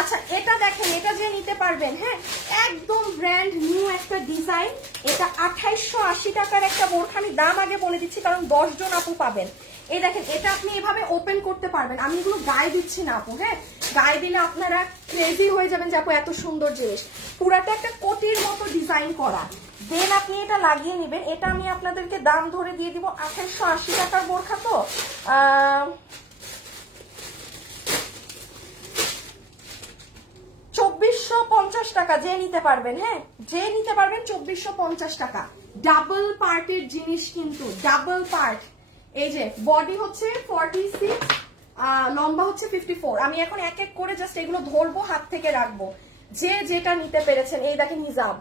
আচ্ছা এটা দেখেন, এটা যে নিতে পারবেন, হ্যাঁ একদম ব্র্যান্ড নিউ একটা ডিজাইন, এটা 2,880 টাকার একটা বোরখা। আমি দাম আগে বলে দিচ্ছি কারণ 10 জন আপু পাবেন। এই দেখেন, এটা আপনি এভাবে ওপেন করতে পারবেন, আমি এগুলো গায়ে দিচ্ছি না আপু, হ্যাঁ গায়ে দিলে আপনারা ক্রেজি হয়ে যাবেন যে আপু এত সুন্দর জিনিস। পুরাটা একটা কোটির মতো ডিজাইন করা, দেন আপনি এটা লাগিয়ে নেবেন। এটা আমি আপনাদেরকে দাম ধরে দিয়ে দিব 2,880 টাকার বোরখা, তো 2,450 টাকা যে নিতে পারবেন, হ্যাঁ যে নিতে পারবেন 2,450 টাকা। ডাবল পার্টের জিনিস কিন্তু, ডাবল পার্ট। এই যে বডি হচ্ছে 46, লম্বা হচ্ছে 54। আমি এখন এক এক করে জাস্ট এগুলো ধরবো, হাত থেকে রাখবো, যে যেটা নিতে পেরেছেন। এই দেখেন হিজাব,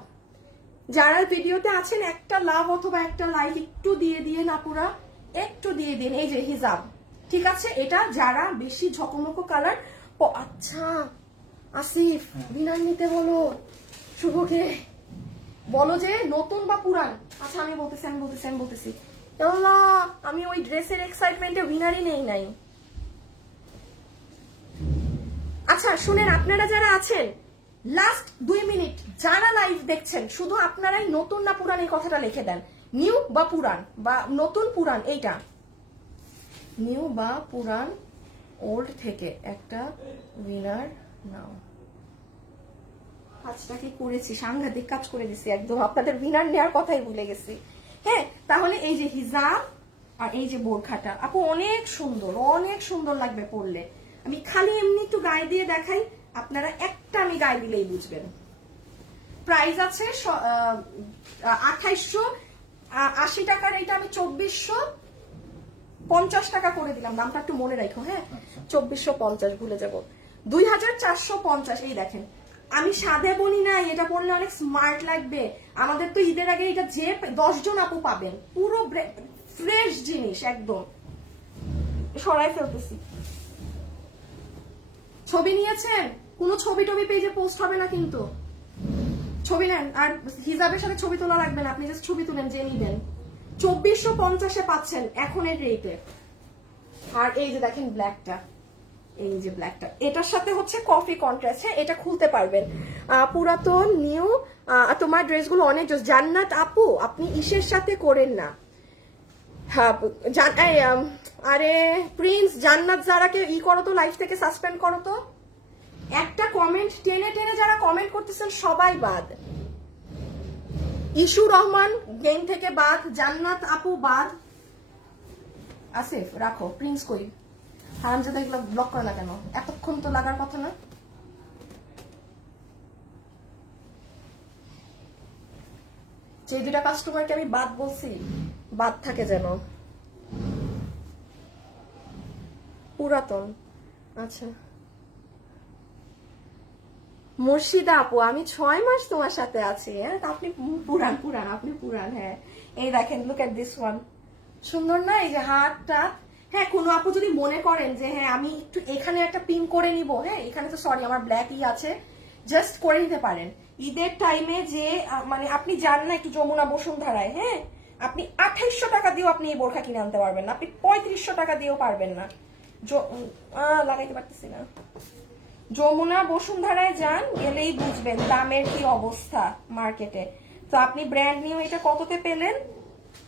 যারা ভিডিওতে আছেন একটা লাভ অথবা একটা লাইক একটু দিয়ে দিয়ে না, পুরা একটু দিয়ে দিন। এই যে হিজাব, ঠিক আছে, এটা যারা বেশি ঝকমকো কালার। আচ্ছা আসিফ বিনার নিতে বলো, শুভকে বলো যে নতুন বা পুরান। আচ্ছা আমি বলতেছি আমি ওই ড্রেসের এক্সাইটমেন্টে উইনারই নেই নাই। আচ্ছা শুনেন, আপনারা যারা আছেন লাস্ট 2 মিনিট যারা লাইভ দেখছেন, শুধু আপনারাই নতুন না পুরান এই কথাটা লিখে দেন, নিউ বা পুরান, বা নতুন পুরান, এইটা নিউ বা পুরান, ওল্ড থেকে একটা উইনার নাও। কাজটা কি করেছি, সাংঘাতিক কাজ করে দিছি একদম, আপনাদের উইনার নেওয়ার কথাই ভুলে গেছি। হ্যাঁ তাহলে এই যে হিজাব আর এই যে বোরখাটা আপু অনেক সুন্দর লাগবে পরলে। আমি খালি এমনি একটু গায়ে দিয়ে দেখাই, আপনারা একটা আমি গায়ে দিলেই বুঝবেন। প্রাইস আছে 2,880 টাকার, এইটা আমি 2,450 টাকা করে দিলাম, দামটা একটু মনে রাখো, হ্যাঁ 2,450 ভুলে যাবো, 2,450। এই দেখেন আমি সাধে বলি না, এটা পরলে অনেক স্মার্ট লাগবে। আমাদের তো ঈদের আগে এটা যে 10 জন আপু পাবেন, পুরো ফ্রেশ জিনিস একদম। সরাই ফেলতেছি, ছবি নিয়েছেন? কোনো ছবি টবি পেজে পোস্ট হবে না কিন্তু। ছবি নেন, আর হিজাবের সাথে ছবি তোলা লাগবে না, আপনি জাস্ট ছবি তুলেন যে নিবেন। 2450 পাচ্ছেন এখনের রেটে। আর এই যে দেখেন ব্ল্যাকটা, এই যে ব্ল্যাকটা, এটার সাথে হচ্ছে কফি কন্ট্রাস্ট। হ্যাঁ, এটা খুলতে পারবেন। পুরাতন নিউ তোমার ড্রেসগুলো অনেক জোস। জান্নাত আপু, আপনি ইসের সাথে করেন না। হ্যাঁ, আরে প্রিন্স, জান্নাত যারাকে করো তো, লাইফ থেকে সাসপেন্ড করো তো। একটা কমেন্ট টেনে টেনে যারা কমেন্ট করতেছেন সবাই বাদ। ইশু রহমান গেম থেকে বাদ, জান্নাত আপু বাদ। আসিফ রাখো, প্রিন্স কই? হারামজাদা এগুলো ব্লক করে না কেন? এতক্ষণ তো লাগার কথা না। যে দুটা কাস্টমারকে আমি বাদ বলছি, বাদ থাকে যেন। পুরাতন, আচ্ছা। মুর্শিদা আপু, আমি 6 মাস তোমার সাথে আছি। হ্যাঁ, আপনি পুরান পুরান, আপনি পুরান। হ্যাঁ, এই দেখেন, লুক এট দিস ওয়ান, সুন্দর না? এই যে হাতটা। হ্যাঁ, কোনো আপু যদি মনে করেন যে হ্যাঁ আমি একটু এখানে একটা পিন করে নিব, হ্যাঁ এখানে তো সরি আমার ব্ল্যাকই আছে, জাস্ট করে নিতে পারেন। ঈদের টাইমে যে মানে আপনি যান না একটু যমুনা বসুন্ধরায়, হ্যাঁ আপনি 2800 টাকা দিয়েও আপনি এই বোরখা কিনে আনতে পারবেন না, আপনি 3500 টাকা দিয়েও পারবেন না। লাগাইতে পারতেছি না। যমুনা বসুন্ধরায় যান, গেলেই বুঝবেন দামের কি অবস্থা মার্কেটে। তো আপনি ব্র্যান্ড নিউ এটা কততে পেলেন?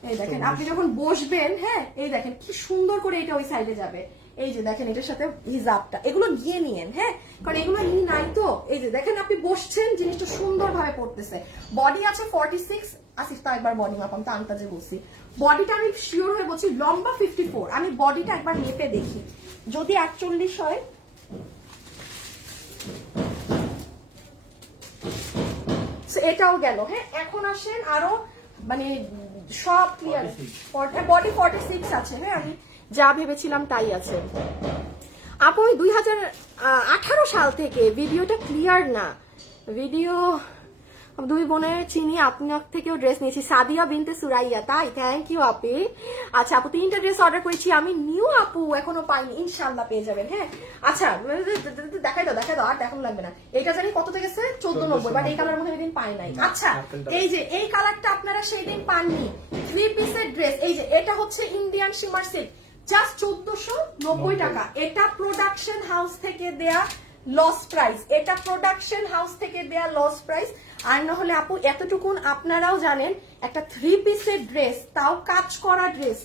এই দেখেন, আপনি যখন বসবেন, হ্যাঁ এই দেখেন কি সুন্দর করে এটা ওই সাইডে যাবে। এই যে দেখেন, এটার সাথে হিজাবটা, এগুলো গিয়ে নিয়েন। হ্যাঁ, কারণ এগুলো নাই তো। এই যে দেখেন, আপনি বসছেন, জিনিসটা সুন্দর ভাবে পড়তেছে। বডি আছে 46। আসিফ তা একবার বডি মাপাম, তা আন্তাজে বলছি। বডিটা আমি শিওর হয়ে বলছি লম্বা 54। আমি বডিটা একবার মেপে দেখি, যদি 48 হয়। এটাও গেল। হ্যাঁ, এখন আসেন আরো মানে সব ক্লিয়ার। বডি 46 আছে। হ্যাঁ, আমি যা ভেবেছিলাম তাই আছে। আপু 2018 সাল থেকে ভিডিওটা ক্লিয়ার না। ভিডিও দুই বোনের চিনি, আপনার থেকেও ড্রেস নিয়েছি। সাদিয়া বিনতে সুরাইয়া, তাই? থ্যাংক ইউ আপি। আচ্ছা আপু, 3টা ড্রেস অর্ডার করেছি আমি, নিউ আপু এখনো পাইনি, ইনশাল্লাহ পেয়ে যাবেন। হ্যাঁ, আচ্ছা দেখাই দাও আর দেখানো লাগবে না। এটা জানি কততে গেছে, 1490, বাট এই কালার মধ্যে এদিন পাই নাই। আচ্ছা, এই যে এই কালারটা আপনারা সেই দিন পাননি, 3 পিসের ড্রেস। এই যে এটা হচ্ছে ইন্ডিয়ান শিমার সিল্ক, জাস্ট 1490 টাকা। এটা প্রোডাকশন হাউস থেকে দেয়া লস প্রাইস, এটা প্রোডাকশন হাউস থেকে দেয়া লস প্রাইস। আর না হলে আপু এতটুকুন আপনারাও জানেন, একটা 3 পিসের ড্রেস, তাও কাজ করা ড্রেস,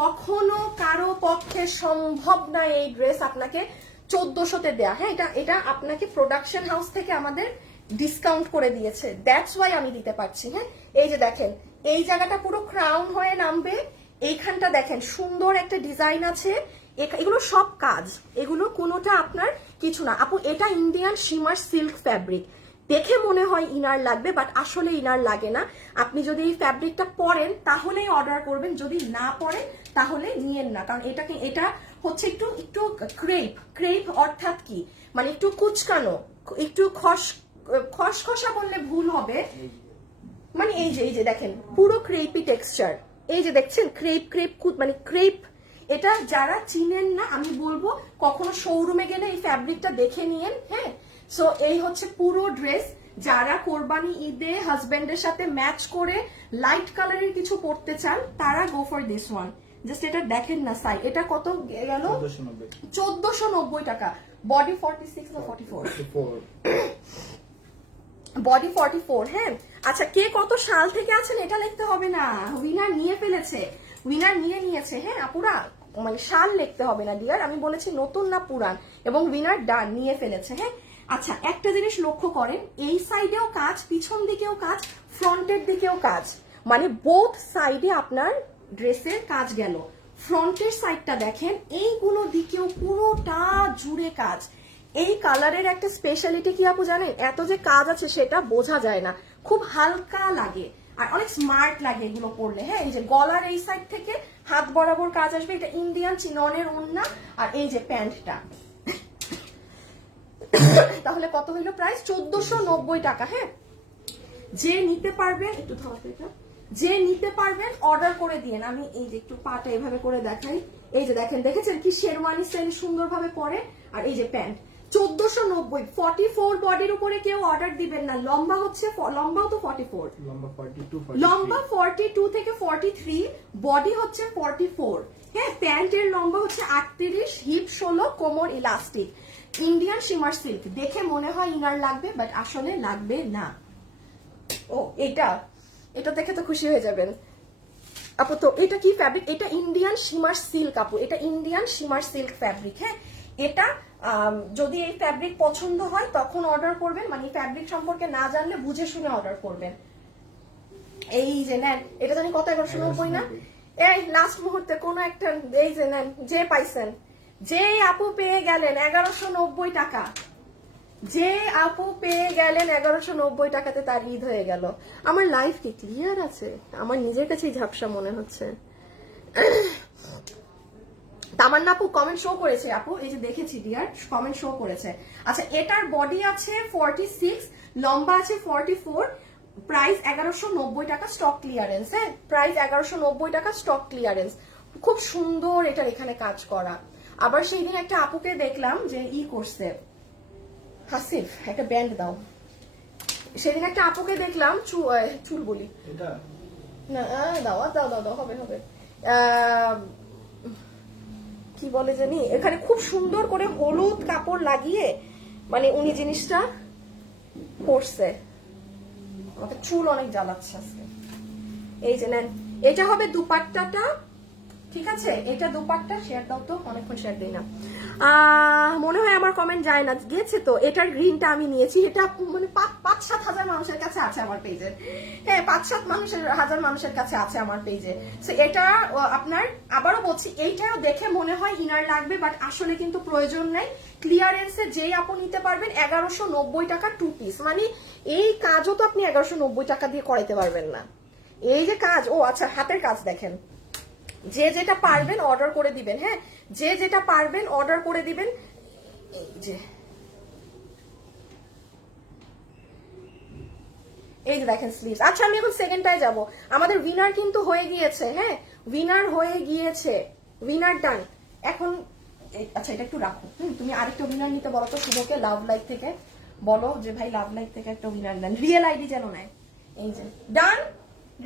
কখনো কারো পক্ষে সম্ভব না এই ড্রেস আপনাকে 1400-তে দেয়া। হ্যাঁ, এটা আপনাকে প্রোডাকশন হাউস থেকে আমাদের ডিসকাউন্ট করে দিয়েছে, দ্যাটস ওয়াই আমি দিতে পারছি। হ্যাঁ, এই যে দেখেন, এই জায়গাটা পুরো ক্রাউন হয়ে নামবে। এইখানটা দেখেন সুন্দর একটা ডিজাইন আছে। এগুলো সব কাজ, এগুলো কোনোটা আপনার কিছু না আপু। এটা ইন্ডিয়ান শিমার সিল্ক ফ্যাব্রিক, দেখে মনে হয় ইনার লাগবে, বাট আসলে ইনার লাগে না। আপনি যদি এই ফ্যাব্রিকটা পরেন তাহলেই অর্ডার করবেন, যদি না পরেন তাহলে নিয়েন না। কারণ এটা হচ্ছে একটু ক্রেপ অর্থাৎ কি মানে একটু কুচকানো, একটু খসখসা বললে ভুল হবে। মানে এই যে দেখেন পুরো ক্রেপি টেক্সচার, এই যে দেখছেন ক্রেপ মানে ক্রেপ। এটা যারা চিনেন না, আমি বলবো কখনো শোরুমে গেলে এই ফ্যাব্রিকটা দেখে নিয়েন। হ্যাঁ, সো এই হচ্ছে পুরো ড্রেস। যারা কোরবানি ঈদে হাজবেন্ডের সাথে ম্যাচ করে লাইট কালারের কিছু পরতে চান, তারা go for this one. Just এটা দেখেন না সাই, এটা কত গেল? 1490 টাকা। বডি 46 না 44? বডি 44। হ্যাঁ, আচ্ছা কে কত সাল থেকে আছেন এটা লিখতে হবে না, উইনার নিয়ে ফেলেছে, উইনার নিয়েছে। হ্যাঁ আপুরা, মানে সাল লিখতে হবে না ডিয়ার, আমি বলেছি নতুন না পুরান, এবং উইনার ডান নিয়ে ফেলেছে। হ্যাঁ, আচ্ছা একটা জিনিস লক্ষ্য করেন, এই সাইডেও কাজ, পিছন দিকেও কাজ, ফ্রন্টের দিকেও কাজ, মানে বোথ সাইডে আপনার ড্রেসের কাজ গেল। ফ্রন্টের সাইডটা দেখেন, এইগুলো দিকেও পুরোটা জুড়ে কাজ। এই কালারের একটা স্পেশালিটি কি আপু জানেন? এত যে কাজ আছে সেটা বোঝা যায় না, খুব হালকা লাগে আর অনেক স্মার্ট লাগে এগুলো পরলে। হ্যাঁ, এই যে গলার এই সাইড থেকে হাত বরাবর কাজ আসবে, এটা ইন্ডিয়ান চিননের ওড়না, আর এই যে প্যান্টটা। তাহলে কত হইলো প্রাইস? 1490 টাকা। হ্যাঁ, যে নিতে পারবেন একটু ধরতে, এটা যে নিতে পারবেন অর্ডার করে দিয়েন। আমি এই যে একটু পাটা এভাবে করে দেখাই, এই যে দেখেন, দেখেছেন কি শেরওয়ানি স্টাইল সুন্দরভাবে পরে, আর এই যে প্যান্ট। 1490 44 বডির উপরে কেউ অর্ডার দিবেন না। লম্বা হচ্ছে লম্বাও তো 44, লম্বা 42 লম্বা 42 থেকে 43, বডি হচ্ছে 44। হ্যাঁ, প্যান্টের লম্বা হচ্ছে 38, হিপ 16, কোমর ইলাস্টিক, ইন্ডিয়ান শিমার সিল্ক। দেখে মনে হয় ইনার লাগবে, বাট আসলে লাগবে না। ও এটা দেখে তো খুশি হয়ে যাবেন আপু। তো এটা কি ফ্যাব্রিক? এটা ইন্ডিয়ান শিমার সিল্ক আপু, এটা ইন্ডিয়ান শিমার সিল্ক ফ্যাব্রিক। হ্যাঁ, এটা যদি এই ফ্যাব্রিক পছন্দ হয় তখন অর্ডার করবেন, মানে ফ্যাব্রিক সম্পর্কে না জানলে বুঝে শুনে অর্ডার করবেন। এই যে নেন, এটা জানি কত, 1190 না? এই লাস্ট মুহূর্তে কোন একটা, এই যে নেন, যে পাইছেন, যে আপু পেয়ে গেলেন 1190 টাকা, যে আপু পেয়ে গেলেন 1190 টাকাতে, তার ঈদ হয়ে গেল। আমার লাইফ কি ক্লিয়ার আছে? আমার নিজের কাছেই ঝাপসা মনে হচ্ছে। তামান্না আপু কমেন্ট শো করেছে আপু, এই যে দেখেছি ডিয়ার, কমেন্ট শো করেছে। আচ্ছা, এটার বডি আছে 46, লম্বা আছে 44, প্রাইস 1190 টাকা, স্টক ক্লিয়ারেন্স। হ্যাঁ, প্রাইস 1190 টাকা, স্টক ক্লিয়ারেন্স। খুব সুন্দর এটার এখানে কাজ করা। আবার সেই দিন একটা আপুকে দেখলাম যে করছে, হাসিফ একটা ব্যান্ড দাও। সেদিন একটা আপুকে দেখলাম, চুল বলি এটা না, দাও দাও দাও দাও, হবে হবে, কি বলে জানি, এখানে খুব সুন্দর করে হলুদ কাপড় লাগিয়ে মানে উনি জিনিসটা করছে। আমাকে চুল অনেক জ্বালাচ্ছে আজকে। এই যে নেন, এটা হবে দুপাট্টাটা, ঠিক আছে? এটা দুপাট্টা। শেয়ার দাও তো, অনেকক্ষণ শেয়ার দিই না। মনে হয় আমার কমেন্ট যায় না, গিয়েছে তো। এটার গ্রিনটা আমি নিয়েছি, এটা মানে 5-7 হাজার মানুষের কাছে আছে আমার পেজে। হ্যাঁ, 5-7 হাজার মানুষের কাছে আছে আমার পেজে। সো এটা আপনার, আবারও বলছি, এইটাও দেখে মনে হয় ইনার লাগবে, বাট আসলে কিন্তু প্রয়োজন নেই। ক্লিয়ারেন্সে যেই আপু নিতে পারবেন 1190 টাকা 2 পিস। মানে এই কাজও তো আপনি 1190 টাকা দিয়ে করাইতে পারবেন না। এই যে কাজ, ও আচ্ছা, হাতের কাজ দেখেন। যে যেটা পারবেন অর্ডার করে দিবেন। হ্যাঁ, যে যেটা পারবেন অর্ডার করে দিবেন। এই যে দেখেন স্লিভস। আচ্ছা, আমি এখন সেকেন্ডটায় যাব। আমাদের উইনার কিন্তু হয়ে গিয়েছে। হ্যাঁ, উইনার হয়ে গিয়েছে, উইনার ডান। এখন আচ্ছা, এটা একটু রাখো। তুমি আরেকটা উইনার নিতে বলো তো শুভকে, লাভ লাইক থেকে বলো যে ভাই লাভ লাইক থেকে একটা উইনার দেন, রিয়েল আইডি যেন নেয়। এই যে ডান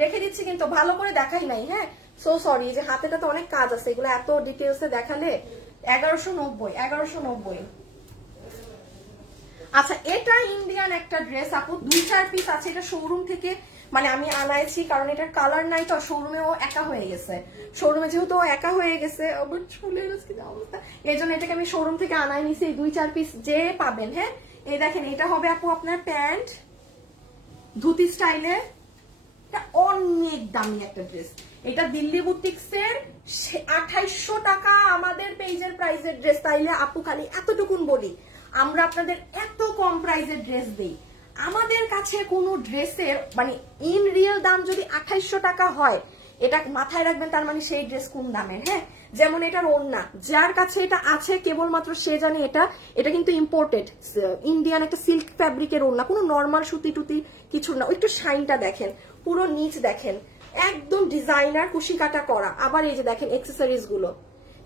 রেখে দিচ্ছি, কিন্তু ভালো করে দেখাই নাই। হ্যাঁ, সো সরি, যে হাতেটা তো অনেক কাজ আছে, এগুলো এত ডিটেলসে দেখালে। 1190। আচ্ছা, এটা ইন্ডিয়ান একটা ড্রেস আপু, 2-4 পিস আছে। এটা শোরুম থেকে মানে আমি আনাইছি, কারণ এটার কালার নাই তো, শোরুমেও একা হয়ে গেছে। শোরুমে যেহেতু একা হয়ে গেছে, আবার চুলের অবস্থা, এই জন্য এটাকে আমি শোরুম থেকে আনাই নিছি। এই 2-4 পিস যে পাবেন। হ্যাঁ, এই দেখেন, এটা হবে আপু আপনার প্যান্ট ধুতি স্টাইলে। অনেক দামি একটা ড্রেস। এটা দিল্লি বুটিক্সের 2800 টাকা আমাদের পেজের প্রাইসের ড্রেস। তাইলে আপু খালি এতটুকুন বলি, আমরা আপনাদের এত কম প্রাইসের ড্রেস দেই। আমাদের কাছে কোনো ড্রেসের মানে ইন রিয়েল দাম যদি 2800 টাকা হয়, এটা মাথায় রাখবেন, তার মানে সেই ড্রেস কোন দামের। হ্যাঁ, যেমন এটার ওড়না, যার কাছে এটা আছে কেবলমাত্র সে জানে এটা কিন্তু ইম্পোর্টেড ইন্ডিয়ান একটা সিল্ক ফ্যাব্রিকের ওড়না, কোনো নর্মাল সুতি টুতি কিছু না। একটু শাইনটা দেখেন, পুরো নিচ দেখেন, একদম ডিজাইনার কুশি কাটা করা। আবার এই যে দেখেন এক্সেসরিজ গুলো,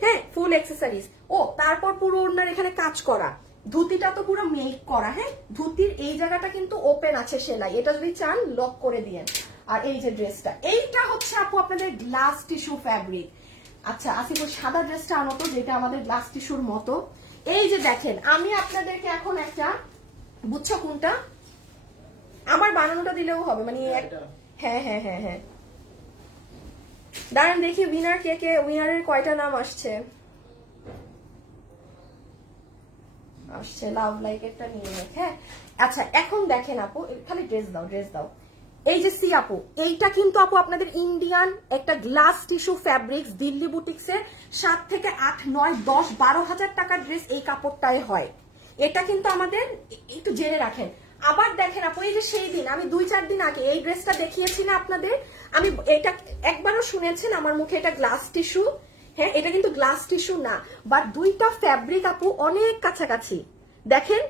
হ্যাঁ, ফুল এক্সেসরিজ। ও তারপর পুরো ওড়নার এখানে কাজ করা, ধুতিটা তো পুরো মেক করা। হ্যাঁ, ধুতির এই জায়গাটা কিন্তু ওপেন আছে সেলাই, এটা যদি চান লক করে দিয়েন। আর এই যে ড্রেসটা, এইটা হচ্ছে আপু আপনাদের গ্লাস টিস্যু ফ্যাব্রিক। আচ্ছা, আসিফুল সাদা ড্রেসটা আনো তো, যেটা আমাদের গ্লাস টিস্যুর মতো। এই যে দেখেন, আমি আপনাদেরকে এখন একটা, বুঝছো কোনটা, আমার বানানোটা দিলেও হবে, মানে হ্যাঁ হ্যাঁ হ্যাঁ হ্যাঁ, দাঁড়ান দেখি উইনার কে কে, উইনারের কয়টা নাম আসছে। লাভ লাইক একটা নিয়ে নেক। হ্যাঁ, আচ্ছা, এখন দেখেন আপু, খালি ড্রেস দাও, ড্রেস দাও। এই যে সি আপু, এইটা কিন্তু আপু আপনাদের ইন্ডিয়ান একটা গ্লাস টিস্যু ফ্যাব্রিক্স, দিল্লি বুটিক্সের 7 থেকে 8, 9, 10, 12 হাজার টাকার ড্রেস এই কাপড়টায় হয়। এটা কিন্তু আমাদের একটু জেনে রাখেন। আবার দেখেন আপু, এই যে সেই দিন আমি 2-4 দিন আগে এই ড্রেসটা দেখিয়েছি না আপনাদের, আমি এটা একবারও শুনেছেন আমার মুখে, এটা গ্লাস টিস্যু। হ্যাঁ, এটা কিন্তু গ্লাস টিস্যু না, বাট দুইটা ফ্যাব্রিক আপু অনেক কাছাকাছি, দেখেন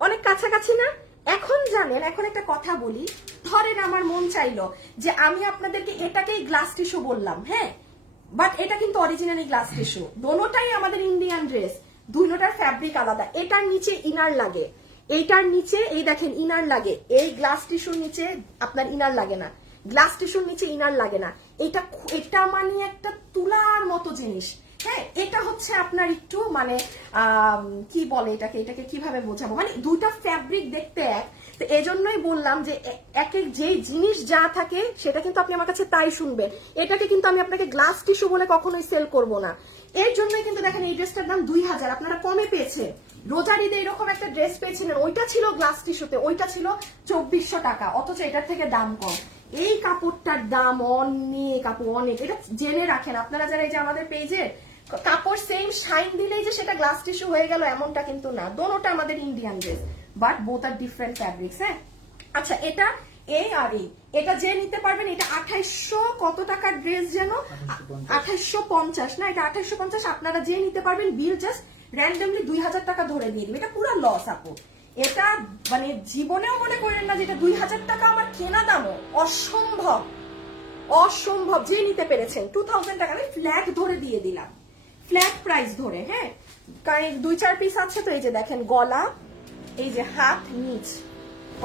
অনেক কাছাকাছি না। এখন জানেন, এখন একটা কথা বলি, ধরেন আমার মন চাইলো যে আমি আপনাদেরকে এটাকেই গ্লাস টিস্যু বললাম, হ্যাঁ, বাট এটা কিন্তু অরিজিনালি গ্লাস টিস্যু। দোনোটাই আমাদের ইন্ডিয়ান ড্রেস, দুইটার ফ্যাব্রিক আলাদা। এটার নিচে ইনার লাগে, এইটার নিচে এই দেখেন ইনার লাগে, এই গ্লাস টিস্যুর নিচে আপনার ইনার লাগে না, গ্লাস টিস্যুর নিচে ইনার লাগে না। এটা মানে একটা তুলার মতো জিনিস। হ্যাঁ, এটা হচ্ছে আপনার একটু মানে কি বলে এটাকে কিভাবে বোঝাবো, মানে দুইটা ফ্যাব্রিক দেখতে এক, তো এজন্যই বললাম যে এক এক যে জিনিস যা থাকে সেটা কিন্তু আপনি আমার কাছে তাই শুনবেন। এটাকে কিন্তু আমি আপনাকে গ্লাস টিস্যু বলে কখনোই সেল করব না। এর জন্যই কিন্তু দেখেন এই ড্রেসটার দাম 2000, আপনারা কমে পেয়েছেন। রোজার ঈদে এরকম একটা ড্রেস পেয়েছিলেন, ওইটা ছিল গ্লাস টিস্যুতে, ওইটা ছিল 2400 টাকা, অথচ এটার থেকে দাম কম। এই কাপড়টার দাম অনেক আপু, অনেক। এটা জেনে রাখেন আপনারা যারা, এই যে আমাদের পেজে কাপড় সেম শাইন দিলেই যে সেটা গ্লাস টিস্যু হয়ে গেল এমনটা কিন্তু না। দোনোটা আমাদের Indian dress, but both are different fabrics. হ্যাঁ, আচ্ছা, এটা এই আর এই, এটা যে নিতে পারবেন, এটা 2800 কত টাকার ড্রেস যেন, 2850 না, এটা 2850। আপনারা যে নিতে পারবেন বিল জাস্ট র্যান্ডমলি 2000 টাকা ধরে দিয়ে দিবে। এটা পুরো লস আপু, এটা মানে জীবনেও মনে করেন না যে এটা 2000 টাকা আমার কেনা দামও, অসম্ভব অসম্ভব। যে নিতে পেরেছেন 2000 টাকা আমি ফ্ল্যাট ধরে দিয়ে দিলাম, ফ্ল্যাট প্রাইস ধরে। হ্যাঁ, কারণ 2-4 পিস আছে তো, এই যে দেখেন গলা, এই যে হাত, নিচ,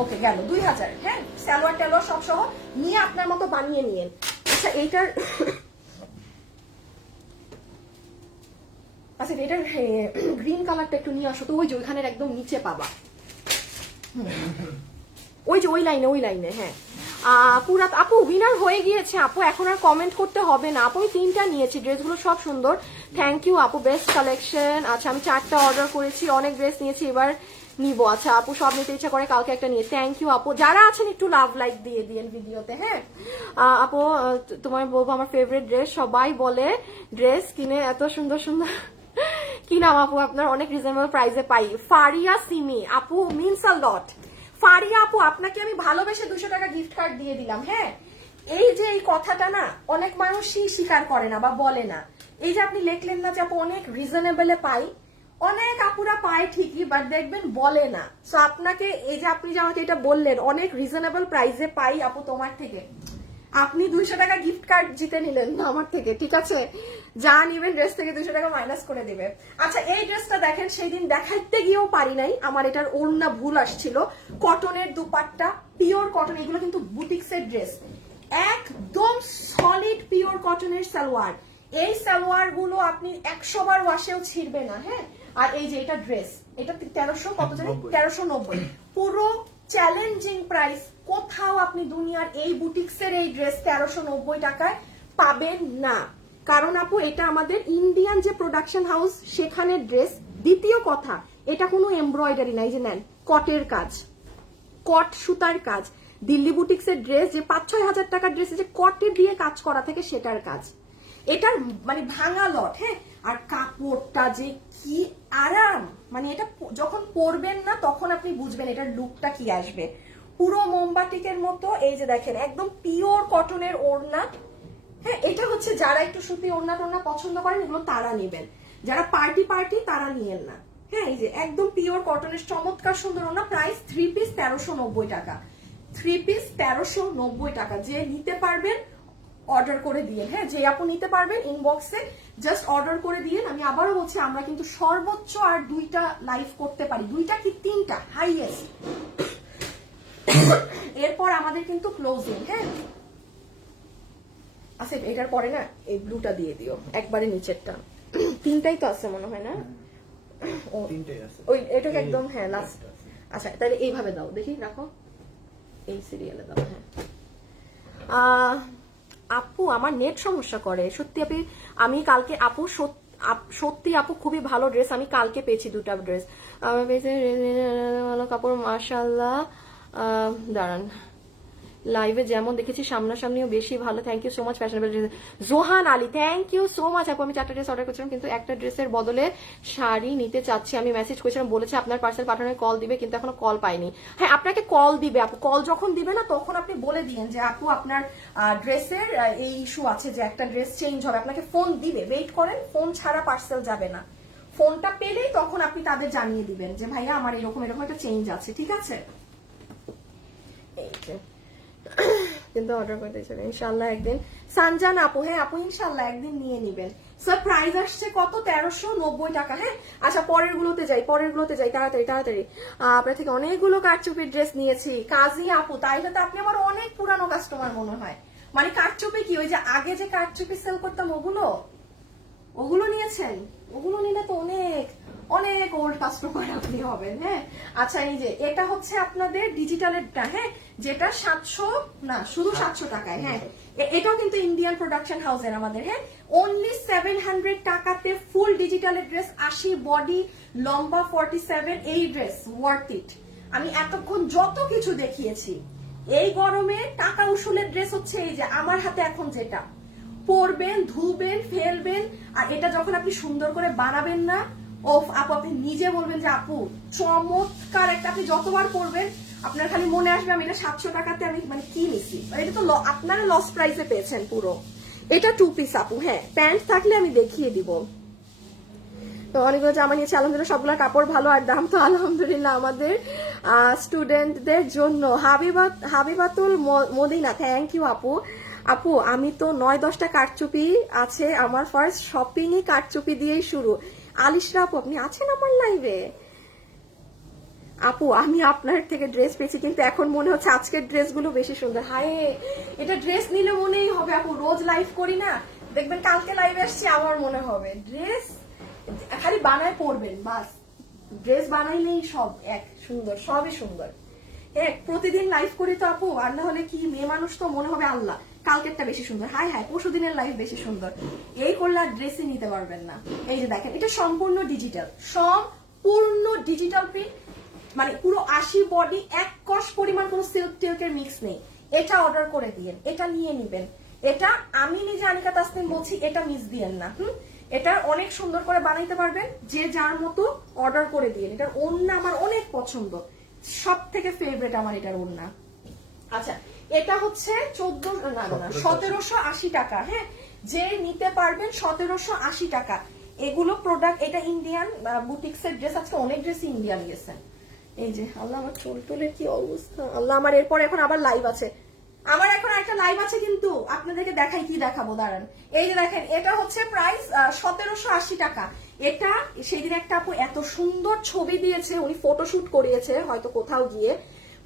ওকে গেল 2000। হ্যাঁ, সালোয়ার টালোয়ার সব সহ নিয়ে আপনার মতো বানিয়ে নিয়েন। আচ্ছা, এইটার আচ্ছা এটার গ্রিন কালারটা একটু নিয়ে আসো তো, ওই যে ওইখানের একদম নিচে পাবা, ওই যে ওই লাইনে। হ্যাঁ, পুরা আপু উইনার হয়ে গিয়েছে আপু, এখন আর কমেন্ট করতে হবে না আপু। আমি 3টা নিয়েছি, ড্রেসগুলো সব সুন্দর, থ্যাংক ইউ আপু, বেস্ট কালেকশন। আচ্ছা, আমি 4টা অর্ডার করেছি, অনেক ড্রেস নিয়েছি, এবার নিবো। আচ্ছা আপু, সব নিতে ইচ্ছা করে, কালকে একটা নিয়ে, থ্যাংক ইউ আপু। যারা আছেন একটু লাভ লাইক দিয়ে দিয়েন ভিডিওতে। হ্যাঁ আপু, তোমার বলবো আমার ফেভারিট ড্রেস, সবাই বলে ড্রেস কিনে এত সুন্দর সুন্দর। কি নাম আপু আপনার? অনেক রিজনেবল প্রাইসে পাই। ফারিয়া সিমি আপু, মিনস আ লট। ফারিয়া আপু, আপনাকে আমি ভালোবেসে 200 টাকা গিফট কার্ড দিয়ে দিলাম। হ্যাঁ, এই যে এই কথাটা না অনেক মানুষই স্বীকার করে না বা বলে না। এই যে আপনি লিখলেন না যে আপু অনেক রিজনেবলে পাই, অনেক আপুরা পায় ঠিকই, বাট দেখবেন বলে না। সো আপনাকে এই যে আপনি যে আমাকে এটা বললেন অনেক রিজনেবল প্রাইসে পাই আপু তোমার থেকে, আপনি 200 টাকা গিফট কার্ড জিতে নিলেন না আমার থেকে, ঠিক আছে? যা নিবেন ড্রেস থেকে 200 টাকা মাইনাস করে দিবে। আচ্ছা, এই ড্রেসটা দেখেন, সেই দিন দেখাইতে গিয়েও পারি নাই, আমার এটার ওড়না ভুল আসছিল। কটনের দুপাট্টা, পিওর কটন, এগুলো কিন্তু বুটিক্সের ড্রেস, একদম সলিড পিওর কটনের সালোয়ার। এই সালোয়ার গুলো আপনি 100 বার ওয়াশেও ছিড়বে না। হ্যাঁ, আর এই যে এটা ড্রেস, এটা 1300 কত জানি, 1390, পুরো চ্যালেঞ্জিং প্রাইস। কোথাও আপনি দুনিয়ার এই বুটিক্সের এই ড্রেস 1390 টাকায় পাবেন না, কারণ আপু এটা আমাদের ইন্ডিয়ান যে প্রোডাকশন হাউস সেখানের ড্রেস। দ্বিতীয় কথা, এটা কোনো এমব্রয়ডারি নাই, যে নেন কটের কাজ, কট সুতার কাজ। দিল্লি বুটিক্সের ড্রেস যে 5-6 হাজার টাকার ড্রেসে যে কটে দিয়ে কাজ করা থাকে সেটার কাজ, এটার মানে ভাঙা লট। হ্যাঁ, আর কাপড়টা যে কি আরাম, মানে এটা যখন পরবেন না তখন আপনি বুঝবেন এটার লুকটা কি আসবে, পুরো মোমবাটিকের মতো। এই যে দেখেন একদম পিওর কটনের ওড়না। হ্যাঁ, এটা হচ্ছে যারা একটু সুতি ওড়না টোড়না পছন্দ করেন এগুলো তারা নেবেন, যারা পার্টি তারা নিয়েন না। হ্যাঁ, এই যে একদম পিওর কটনের চমৎকার সুন্দর ওড়না। প্রাইস 3 পিস 1390 টাকা, 3 পিস 1390 টাকা। যে নিতে পারবেন অর্ডার করে দিয়ে। হ্যাঁ, যে আপু নিতে পারবেন ইনবক্সে জাস্ট অর্ডার করে দিয়ে। আমি আবারও বলছি, আমরা কিন্তু সর্বোচ্চ আর 2টা লাইভ করতে পারি, 2টা কি 3টা হাইয়েস্ট, এরপর আমাদের কিন্তু ক্লোজিং। হ্যাঁ, আচ্ছা এটার পরে না এই ব্লুটা দিয়ে দিও একবারে নিচেরটা, 3টাই তো আছে মনে হয় না? ও 3টাই আছে, ওই এটাকে একদম, হ্যাঁ লাস্ট। আচ্ছা তাহলে এইভাবে দাও, দেখি রাখো, এই সিরিয়ালে দাও। হ্যাঁ আপু, আমার নেট সমস্যা করে সত্যি। আমি কালকে আপু সত্যি আপু খুবই ভালো ড্রেস আমি কালকে পেয়েছি, 2টা ড্রেস আমার পেয়েছি, ভালো কাপড় মাশাআল্লাহ। দাঁড়ান, লাইভে যেমন দেখেছি সামনাসামনিও বেশি ভালো। Thank you so much fashionable dress. Johan Ali, thank you so much আপু। আমি 4টা ড্রেস অর্ডার করেছিলাম, কিন্তু একটা ড্রেসের বদলে শাড়ি নিতে চাচ্ছি। আমি মেসেজ করেছিলাম, বলেছে আপনার পার্সেল পাঠানোর কল দিবে, কিন্তু এখনো কল পাইনি। হ্যাঁ, আপনাকে কল দিবে আপু, কল যখন দিবে না তখন আপনি বলে দিন যে আপু আপনার ড্রেসের এই ইস্যু আছে যে একটা ড্রেস চেঞ্জ হবে, আপনাকে ফোন দিবে, ওয়েট করেন, ফোন ছাড়া পার্সেল যাবে না। ফোনটা পেলেই তখন আপনি তাদের জানিয়ে দিবেন যে ভাইয়া আমার এরকম একটা চেঞ্জ আছে, ঠিক আছে? এই যে কিন্তু অর্ডার করতে চাই ইনশাল্লাহ একদিন। সানজান আপু, হ্যাঁ আপু ইনশাল্লাহ একদিন নিয়ে নিবেন। সো প্রাইস আসছে কত 1390 টাকা। হ্যাঁ আচ্ছা পরের গুলোতে যাই তাড়াতাড়ি। আপনার থেকে অনেকগুলো কারচুপির ড্রেস নিয়েছি। কাজী আপু তাইলে তো আপনি আমার অনেক পুরানো কাস্টমার মনে হয়। মানে কারচুপি কি ওই যে আগে যে কারচুপি সেল করতাম ওগুলো নিয়েছেন? ওগুলো নিলে তো অনেক ওল্ড কাস্টমার আপনি হবেন। হ্যাঁ আচ্ছা এই যে এটা হচ্ছে আপনাদের ডিজিটালেরটা, হ্যাঁ যেটা 700 না শুধু 700 টাকায়। হ্যাঁ এটাও কিন্তু ইন্ডিয়ান প্রোডাকশন হাউসের আমাদের। হ্যাঁ অনলি 700 টাকাতে ফুল ডিজিটালের ড্রেস, 80 বডি, লম্বা 47, এই ড্রেস ওয়ার্থ ইট। আমি এতক্ষণ যত কিছু দেখিয়েছি, এই গরমে টাকা উসুলের ড্রেস হচ্ছে এই যে আমার হাতে এখন যেটা পরবেন, ধুবেন, ফেলবেন, আর এটা যখন আপনি সুন্দর করে বানাবেন না, আপু আপনি নিজে বলবেন যে আপু চমৎকার একটা, আপনি যতবার পরবেন আপনার খালি মনে আসবে আমি এটা 700 টাকাতে আমি মানে কি নিছি, এটা তো আপনারা লস প্রাইসে পেয়েছেন পুরো। এটা 2 পিস আপু। হ্যাঁ প্যান্ট থাকলে আমি দেখিয়ে দিব। তো অনেকগুলো জামা নিয়েছি আলহামদুলিল্লাহ, সবগুলো কাপড় ভালো আর দাম তো আলহামদুলিল্লাহ আমাদের স্টুডেন্টদের জন্য। হাবিবাতুল মদিনা, থ্যাংক ইউ আপু। আপু আমি তো 9-10টা কারচুপি আছে আমার, ফার্স্ট শপিংই কারচুপি দিয়েই শুরু। আলিশরা আপু আপনি আছেন আমার লাইভে? আপু আমি আপনার থেকে ড্রেস পেয়েছি কিন্তু এখন মনে হচ্ছে আজকের ড্রেসগুলো বেশি সুন্দর। হায় এটা ড্রেস নিলে মনেই হবে আপু, রোজ লাইভ করি না, দেখবেন কালকে লাইভে আসছি আমার মনে হবে ড্রেস খালি বানায় পরবেন বাস, ড্রেস বানাইলেই সব এক সুন্দর, সবই সুন্দর। হ্যাঁ প্রতিদিন লাইভ করি তো আপু, আর না হলে কি মেয়ে মানুষ তো মনে হবে আল্লাহ কালকেরটা বেশি সুন্দর, হাই পরশু দিনের লাইভ বেশি সুন্দর, এই করলে আর ড্রেসই নিতে পারবেন না। এই যে দেখেন এটা সম্পূর্ণ ডিজিটাল প্রিন্ট, মানে পুরো 80 বডি, এক কষ পরিমাণ কোনো সিল্ক টিল্কের মিক্স নেই। এটা অর্ডার করে দিয়েন, এটা নিয়ে নিবেন। এটা আমি নিজে আনিকা তাসনিম বলছি, এটা মিস দিয়েন না। এটা অনেক সুন্দর করে বানাইতে পারবেন, যে যার মতো অর্ডার করে দিয়েন। এটার ওড়না আমার অনেক পছন্দ, সব থেকে ফেভারিট আমার এটার ওড়না। আচ্ছা এটা হচ্ছে 1780 টাকা। হ্যাঁ যে নিতে পারবেন 1780 টাকা। এগুলো প্রোডাক্ট, এটা ইন্ডিয়ান বুটিক্সের ড্রেস, আজকে অনেক ড্রেসই ইন্ডিয়ান গেছেন। এই যে আল্লাহ আমার চুলের কি অবস্থা, আল্লাহ আমার এরপর এখন আবার লাইভ আছে, আমার এখন একটা লাইভ আছে কিন্তু আপনাদেরকে দেখাই, কি দেখাবো দাঁড়ান। এই যে দেখেন এটা হচ্ছে প্রাইস 1780 টাকা। এটা সেদিন একটা আপু এত সুন্দর ছবি দিয়েছে, উনি ফটোশুট করিয়েছে হয়তো কোথাও গিয়ে,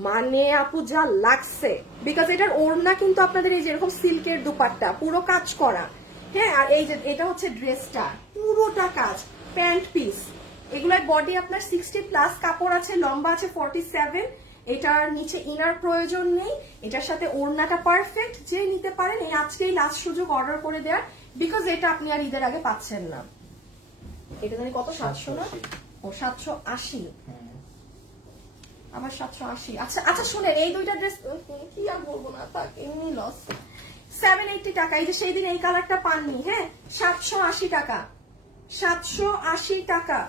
মানে আপু যা লাগছে, বিকজ এটার ওড়না কিন্তু আপনাদের এই যেরকম সিল্কের দুপাট্টা পুরো কাজ করা। হ্যাঁ আর এই যে এটা হচ্ছে ড্রেসটা পুরোটা কাজ, প্যান্ট পিস, এগুলোর বডি আপনার 60+ কাপড় আছে, লম্বা আছে 47, এটার নিচে ইনার প্রয়োজন নেই, এটার সাথে ওড়নাটা পারফেক্ট, যে নিতে পারেন এই আজকেই লাস্ট সুযোগ অর্ডার করে দেওয়ার, বিকজ এটা আপনি আর ঈদের আগে পাচ্ছেন না। এটা জানি কত 700 না, ও 780, আবার 780। আচ্ছা শুনেন এই দুইটা ড্রেস কি আর বলবো না, তা এমনি লস। 780 টাকা। এই যে সেই দিন এই কালারটা পাননি, হ্যাঁ 780 টাকা, 780 টাকা।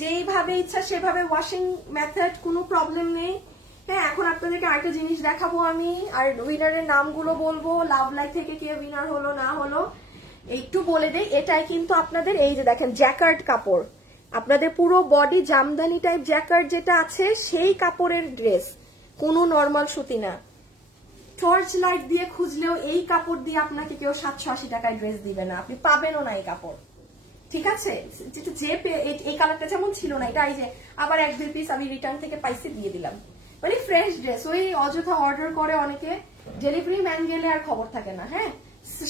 যেইভাবে ইচ্ছা সেভাবে ওয়াশিং মেথড, কোনো প্রবলেম নেই। হ্যাঁ এখন আপনাদেরকে আরেকটা জিনিস দেখাবো আমি, আর উইনারের নামগুলো বলবো, লাভ লাইভ থেকে কে উইনার হলো না হলো একটু বলে দেই। এটাই কিন্তু আপনাদের এই যে দেখেন জ্যাকার্ড কাপড়, আপনাদের পুরো বডি জামদানি টাইপ জ্যাকার্ড যেটা আছে সেই কাপড়ের ড্রেস, কোনো নর্মাল সুতি না। টর্চ লাইট দিয়ে খুঁজলেও এই কাপড় দিয়ে আপনাকে কেউ 780 টাকায় ড্রেস দিবে না, আপনি পাবেনও না এই কাপড়, ঠিক আছে। যে এই কালারটা যেমন ছিল না, এটা এই যে আবার 1-2 পিস আমি রিটার্ন থেকে পাইছি দিয়ে দিলাম, মানে ফ্রেশ ড্রেস। ওই অযথা অর্ডার করে অনেকে, ডেলিভারি ম্যান গেলে আর খবর থাকে না। হ্যাঁ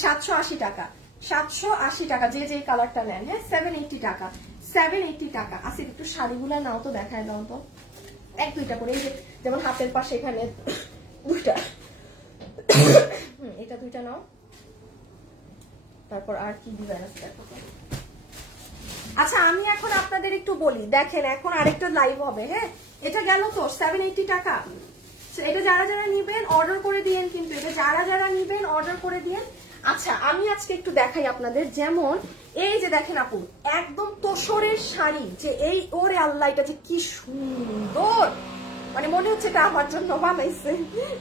780 টাকা, 780 টাকা যে যে কালারটা নেন। হ্যাঁ 780 টাকা, 780 টাকা। আসিফ একটু শাড়িগুলা নাও তো, দেখায় দাও তো 1-2টা করে, এই যে যেমন হাতের পাশে এখানে 2টা, এটা 2টা নাও, তারপর আর কি ডিজাইন আছে দেখো। আচ্ছা আমি এখন আপনাদের একটু বলি, দেখেন এখন আরেকটা লাইভ হবে। হ্যাঁ এটা গেল তো 780 টাকা। এটা যারা যারা নিবেন অর্ডার করে দিয়েন, কিন্তু এটা যারা যারা নিবেন অর্ডার করে দিয়েন। আচ্ছা আমি আজকে একটু দেখাই আপনাদের, যেমন এই যে দেখেন আপু একদম তোষরের শাড়ি, যে এই ওরে আল্লাহ এটা যে কি সুন্দর, মানে মনে হচ্ছে এটা আমার জন্য বানাইছে।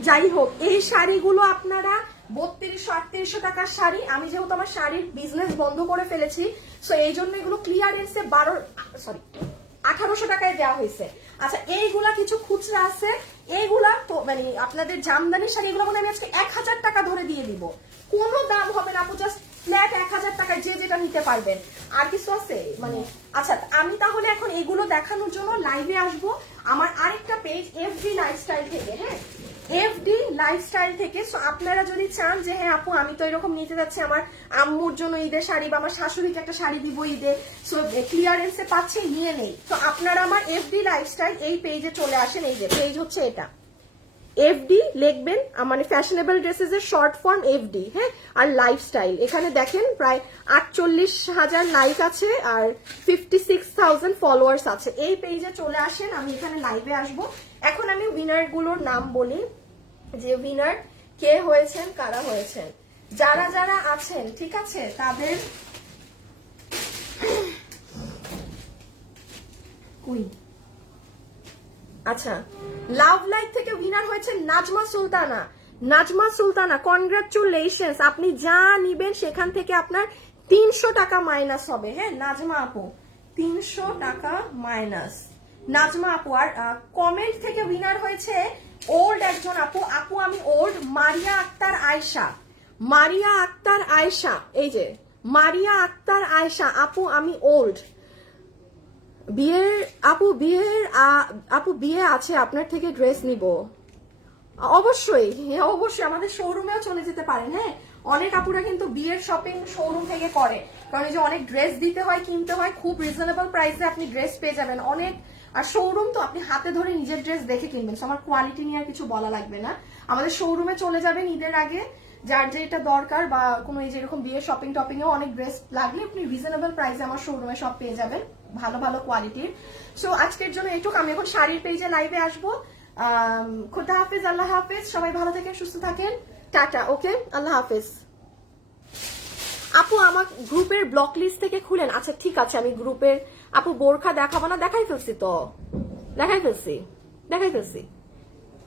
যাই হোক এই শাড়িগুলো আপনারা 3200-3800 টাকার শাড়ি, আমি যেহেতু আমার শাড়ির বিজনেস বন্ধ করে ফেলেছি সো এই জন্য এগুলো ক্লিয়ারেন্সে 1800 টাকায় দেওয়া হয়েছে। আচ্ছা এইগুলা কিছু খুচরা আছে, এইগুলা তো মানে আপনাদের জামদানি শাড়ি, এগুলো মানে আমি আজকে 1000 টাকা ধরে দিয়ে দিব, কোনো দাম হবে না আপু, জাস্ট ফ্ল্যাট 1000 টাকায় যে যেটা নিতে পারবেন। আর কিছু আছে মানে? আচ্ছা, আমি তাহলে এখন এগুলো দেখানোর জন্য লাইভে আসবো আমার আরেকটা পেজ এফডি লাইফস্টাইল থেকে। হ্যাঁ, এফডি লাইফস্টাইল থেকে। সো আপনারা যদি চান যে হ্যাঁ আপু আমি তো এরকম নিতে যাচ্ছি আমার আম্মুর জন্য ঈদের শাড়ি বা আমার শাশুড়িকে একটা শাড়ি দিব ঈদে, সো ক্লিয়ারেন্সে পাচ্ছি, নিয়ে নেই, তো আপনারা আমার এফডি লাইফস্টাইল এই পেজে চলে আসেন। এই যে পেজ হচ্ছে এটা, এফডি লিখবেন, মানে ফ্যাশনেবল ড্রেসেস এর শর্ট ফর্ম এফডি। হ্যাঁ, আর লাইফস্টাইল, এখানে দেখেন প্রায় 48,000 লাইক আছে আর 56,000 ফলোয়ার্স আছে। এই পেজে চলে আসেন, আমি এখানে লাইভে আসবো। এখন আমি উইনার গুলোর নাম বলি, যে উইনার কে হয়েছেন, কারা হয়েছেন, যারা যারা আছেন, ঠিক আছে, তাদের আচ্ছা, লাভ লাইক থেকে উইনার হয়েছে নাজমা সুলতানা। নাজমা সুলতানা, কনগ্রাচুলেশনস, আপনি যা নিবেন সেখান থেকে আপনার 300 টাকা মাইনাস হবে। হ্যাঁ নাজমা আপু, 300 টাকা মাইনাস নাজমা আপু। আর কমেন্ট থেকে উইনার হয়েছে ওল্ড একজন আপু, আপু আমি ওল্ড, মারিয়া আক্তার আয়েশা। মারিয়া আক্তার আয়েশা, এই যে মারিয়া আক্তার আয়েশা আপু আমি ওল্ড। বিয়ের আপু, আপু বিয়ে আছে, আপনার থেকে ড্রেস নিব। অবশ্যই, হ্যাঁ অবশ্যই, আমাদের শোরুমেও চলে যেতে পারেন। হ্যাঁ, অনেক আপুরা কিন্তু বিয়ের শপিং শোরুম থেকে করে, কারণ এই যে অনেক ড্রেস দিতে হয়, কিনতে হয়, খুব রিজনেবল প্রাইসে আপনি ড্রেস পেয়ে যাবেন অনেক। আর শোরুম তো আপনি হাতে ধরে নিজের ড্রেস দেখে কিনবেন, আমার কোয়ালিটি নিয়ে আর কিছু বলা লাগবে না। আমাদের শোরুমে চলে যাবেন ঈদের আগে, যার যেটা দরকার বা কোনো এই যে এরকম বিয়ের শপিং টপিং এও অনেক ড্রেস লাগলে আপনি রিজনেবল প্রাইসে আমার শোরুমে সব পেয়ে যাবেন, ভালো ভালো কোয়ালিটির। সো আজকের জন্য এইটুকু, আমি এখন শাড়ির পেজে লাইভে আসবো। খুদা হাফেজ, আল্লাহ হাফেজ, সবাই ভালো থাকেন, সুস্থ থাকেন, টাটা, ওকে, আল্লাহ হাফেজ। আপু আমার গ্রুপের ব্লক লিস্ট থেকে খুলেন। আচ্ছা ঠিক আছে, আমি গ্রুপের, আপু বোরখা দেখাবো না, দেখাই ফেলছি তো, দেখাই ফেলছি।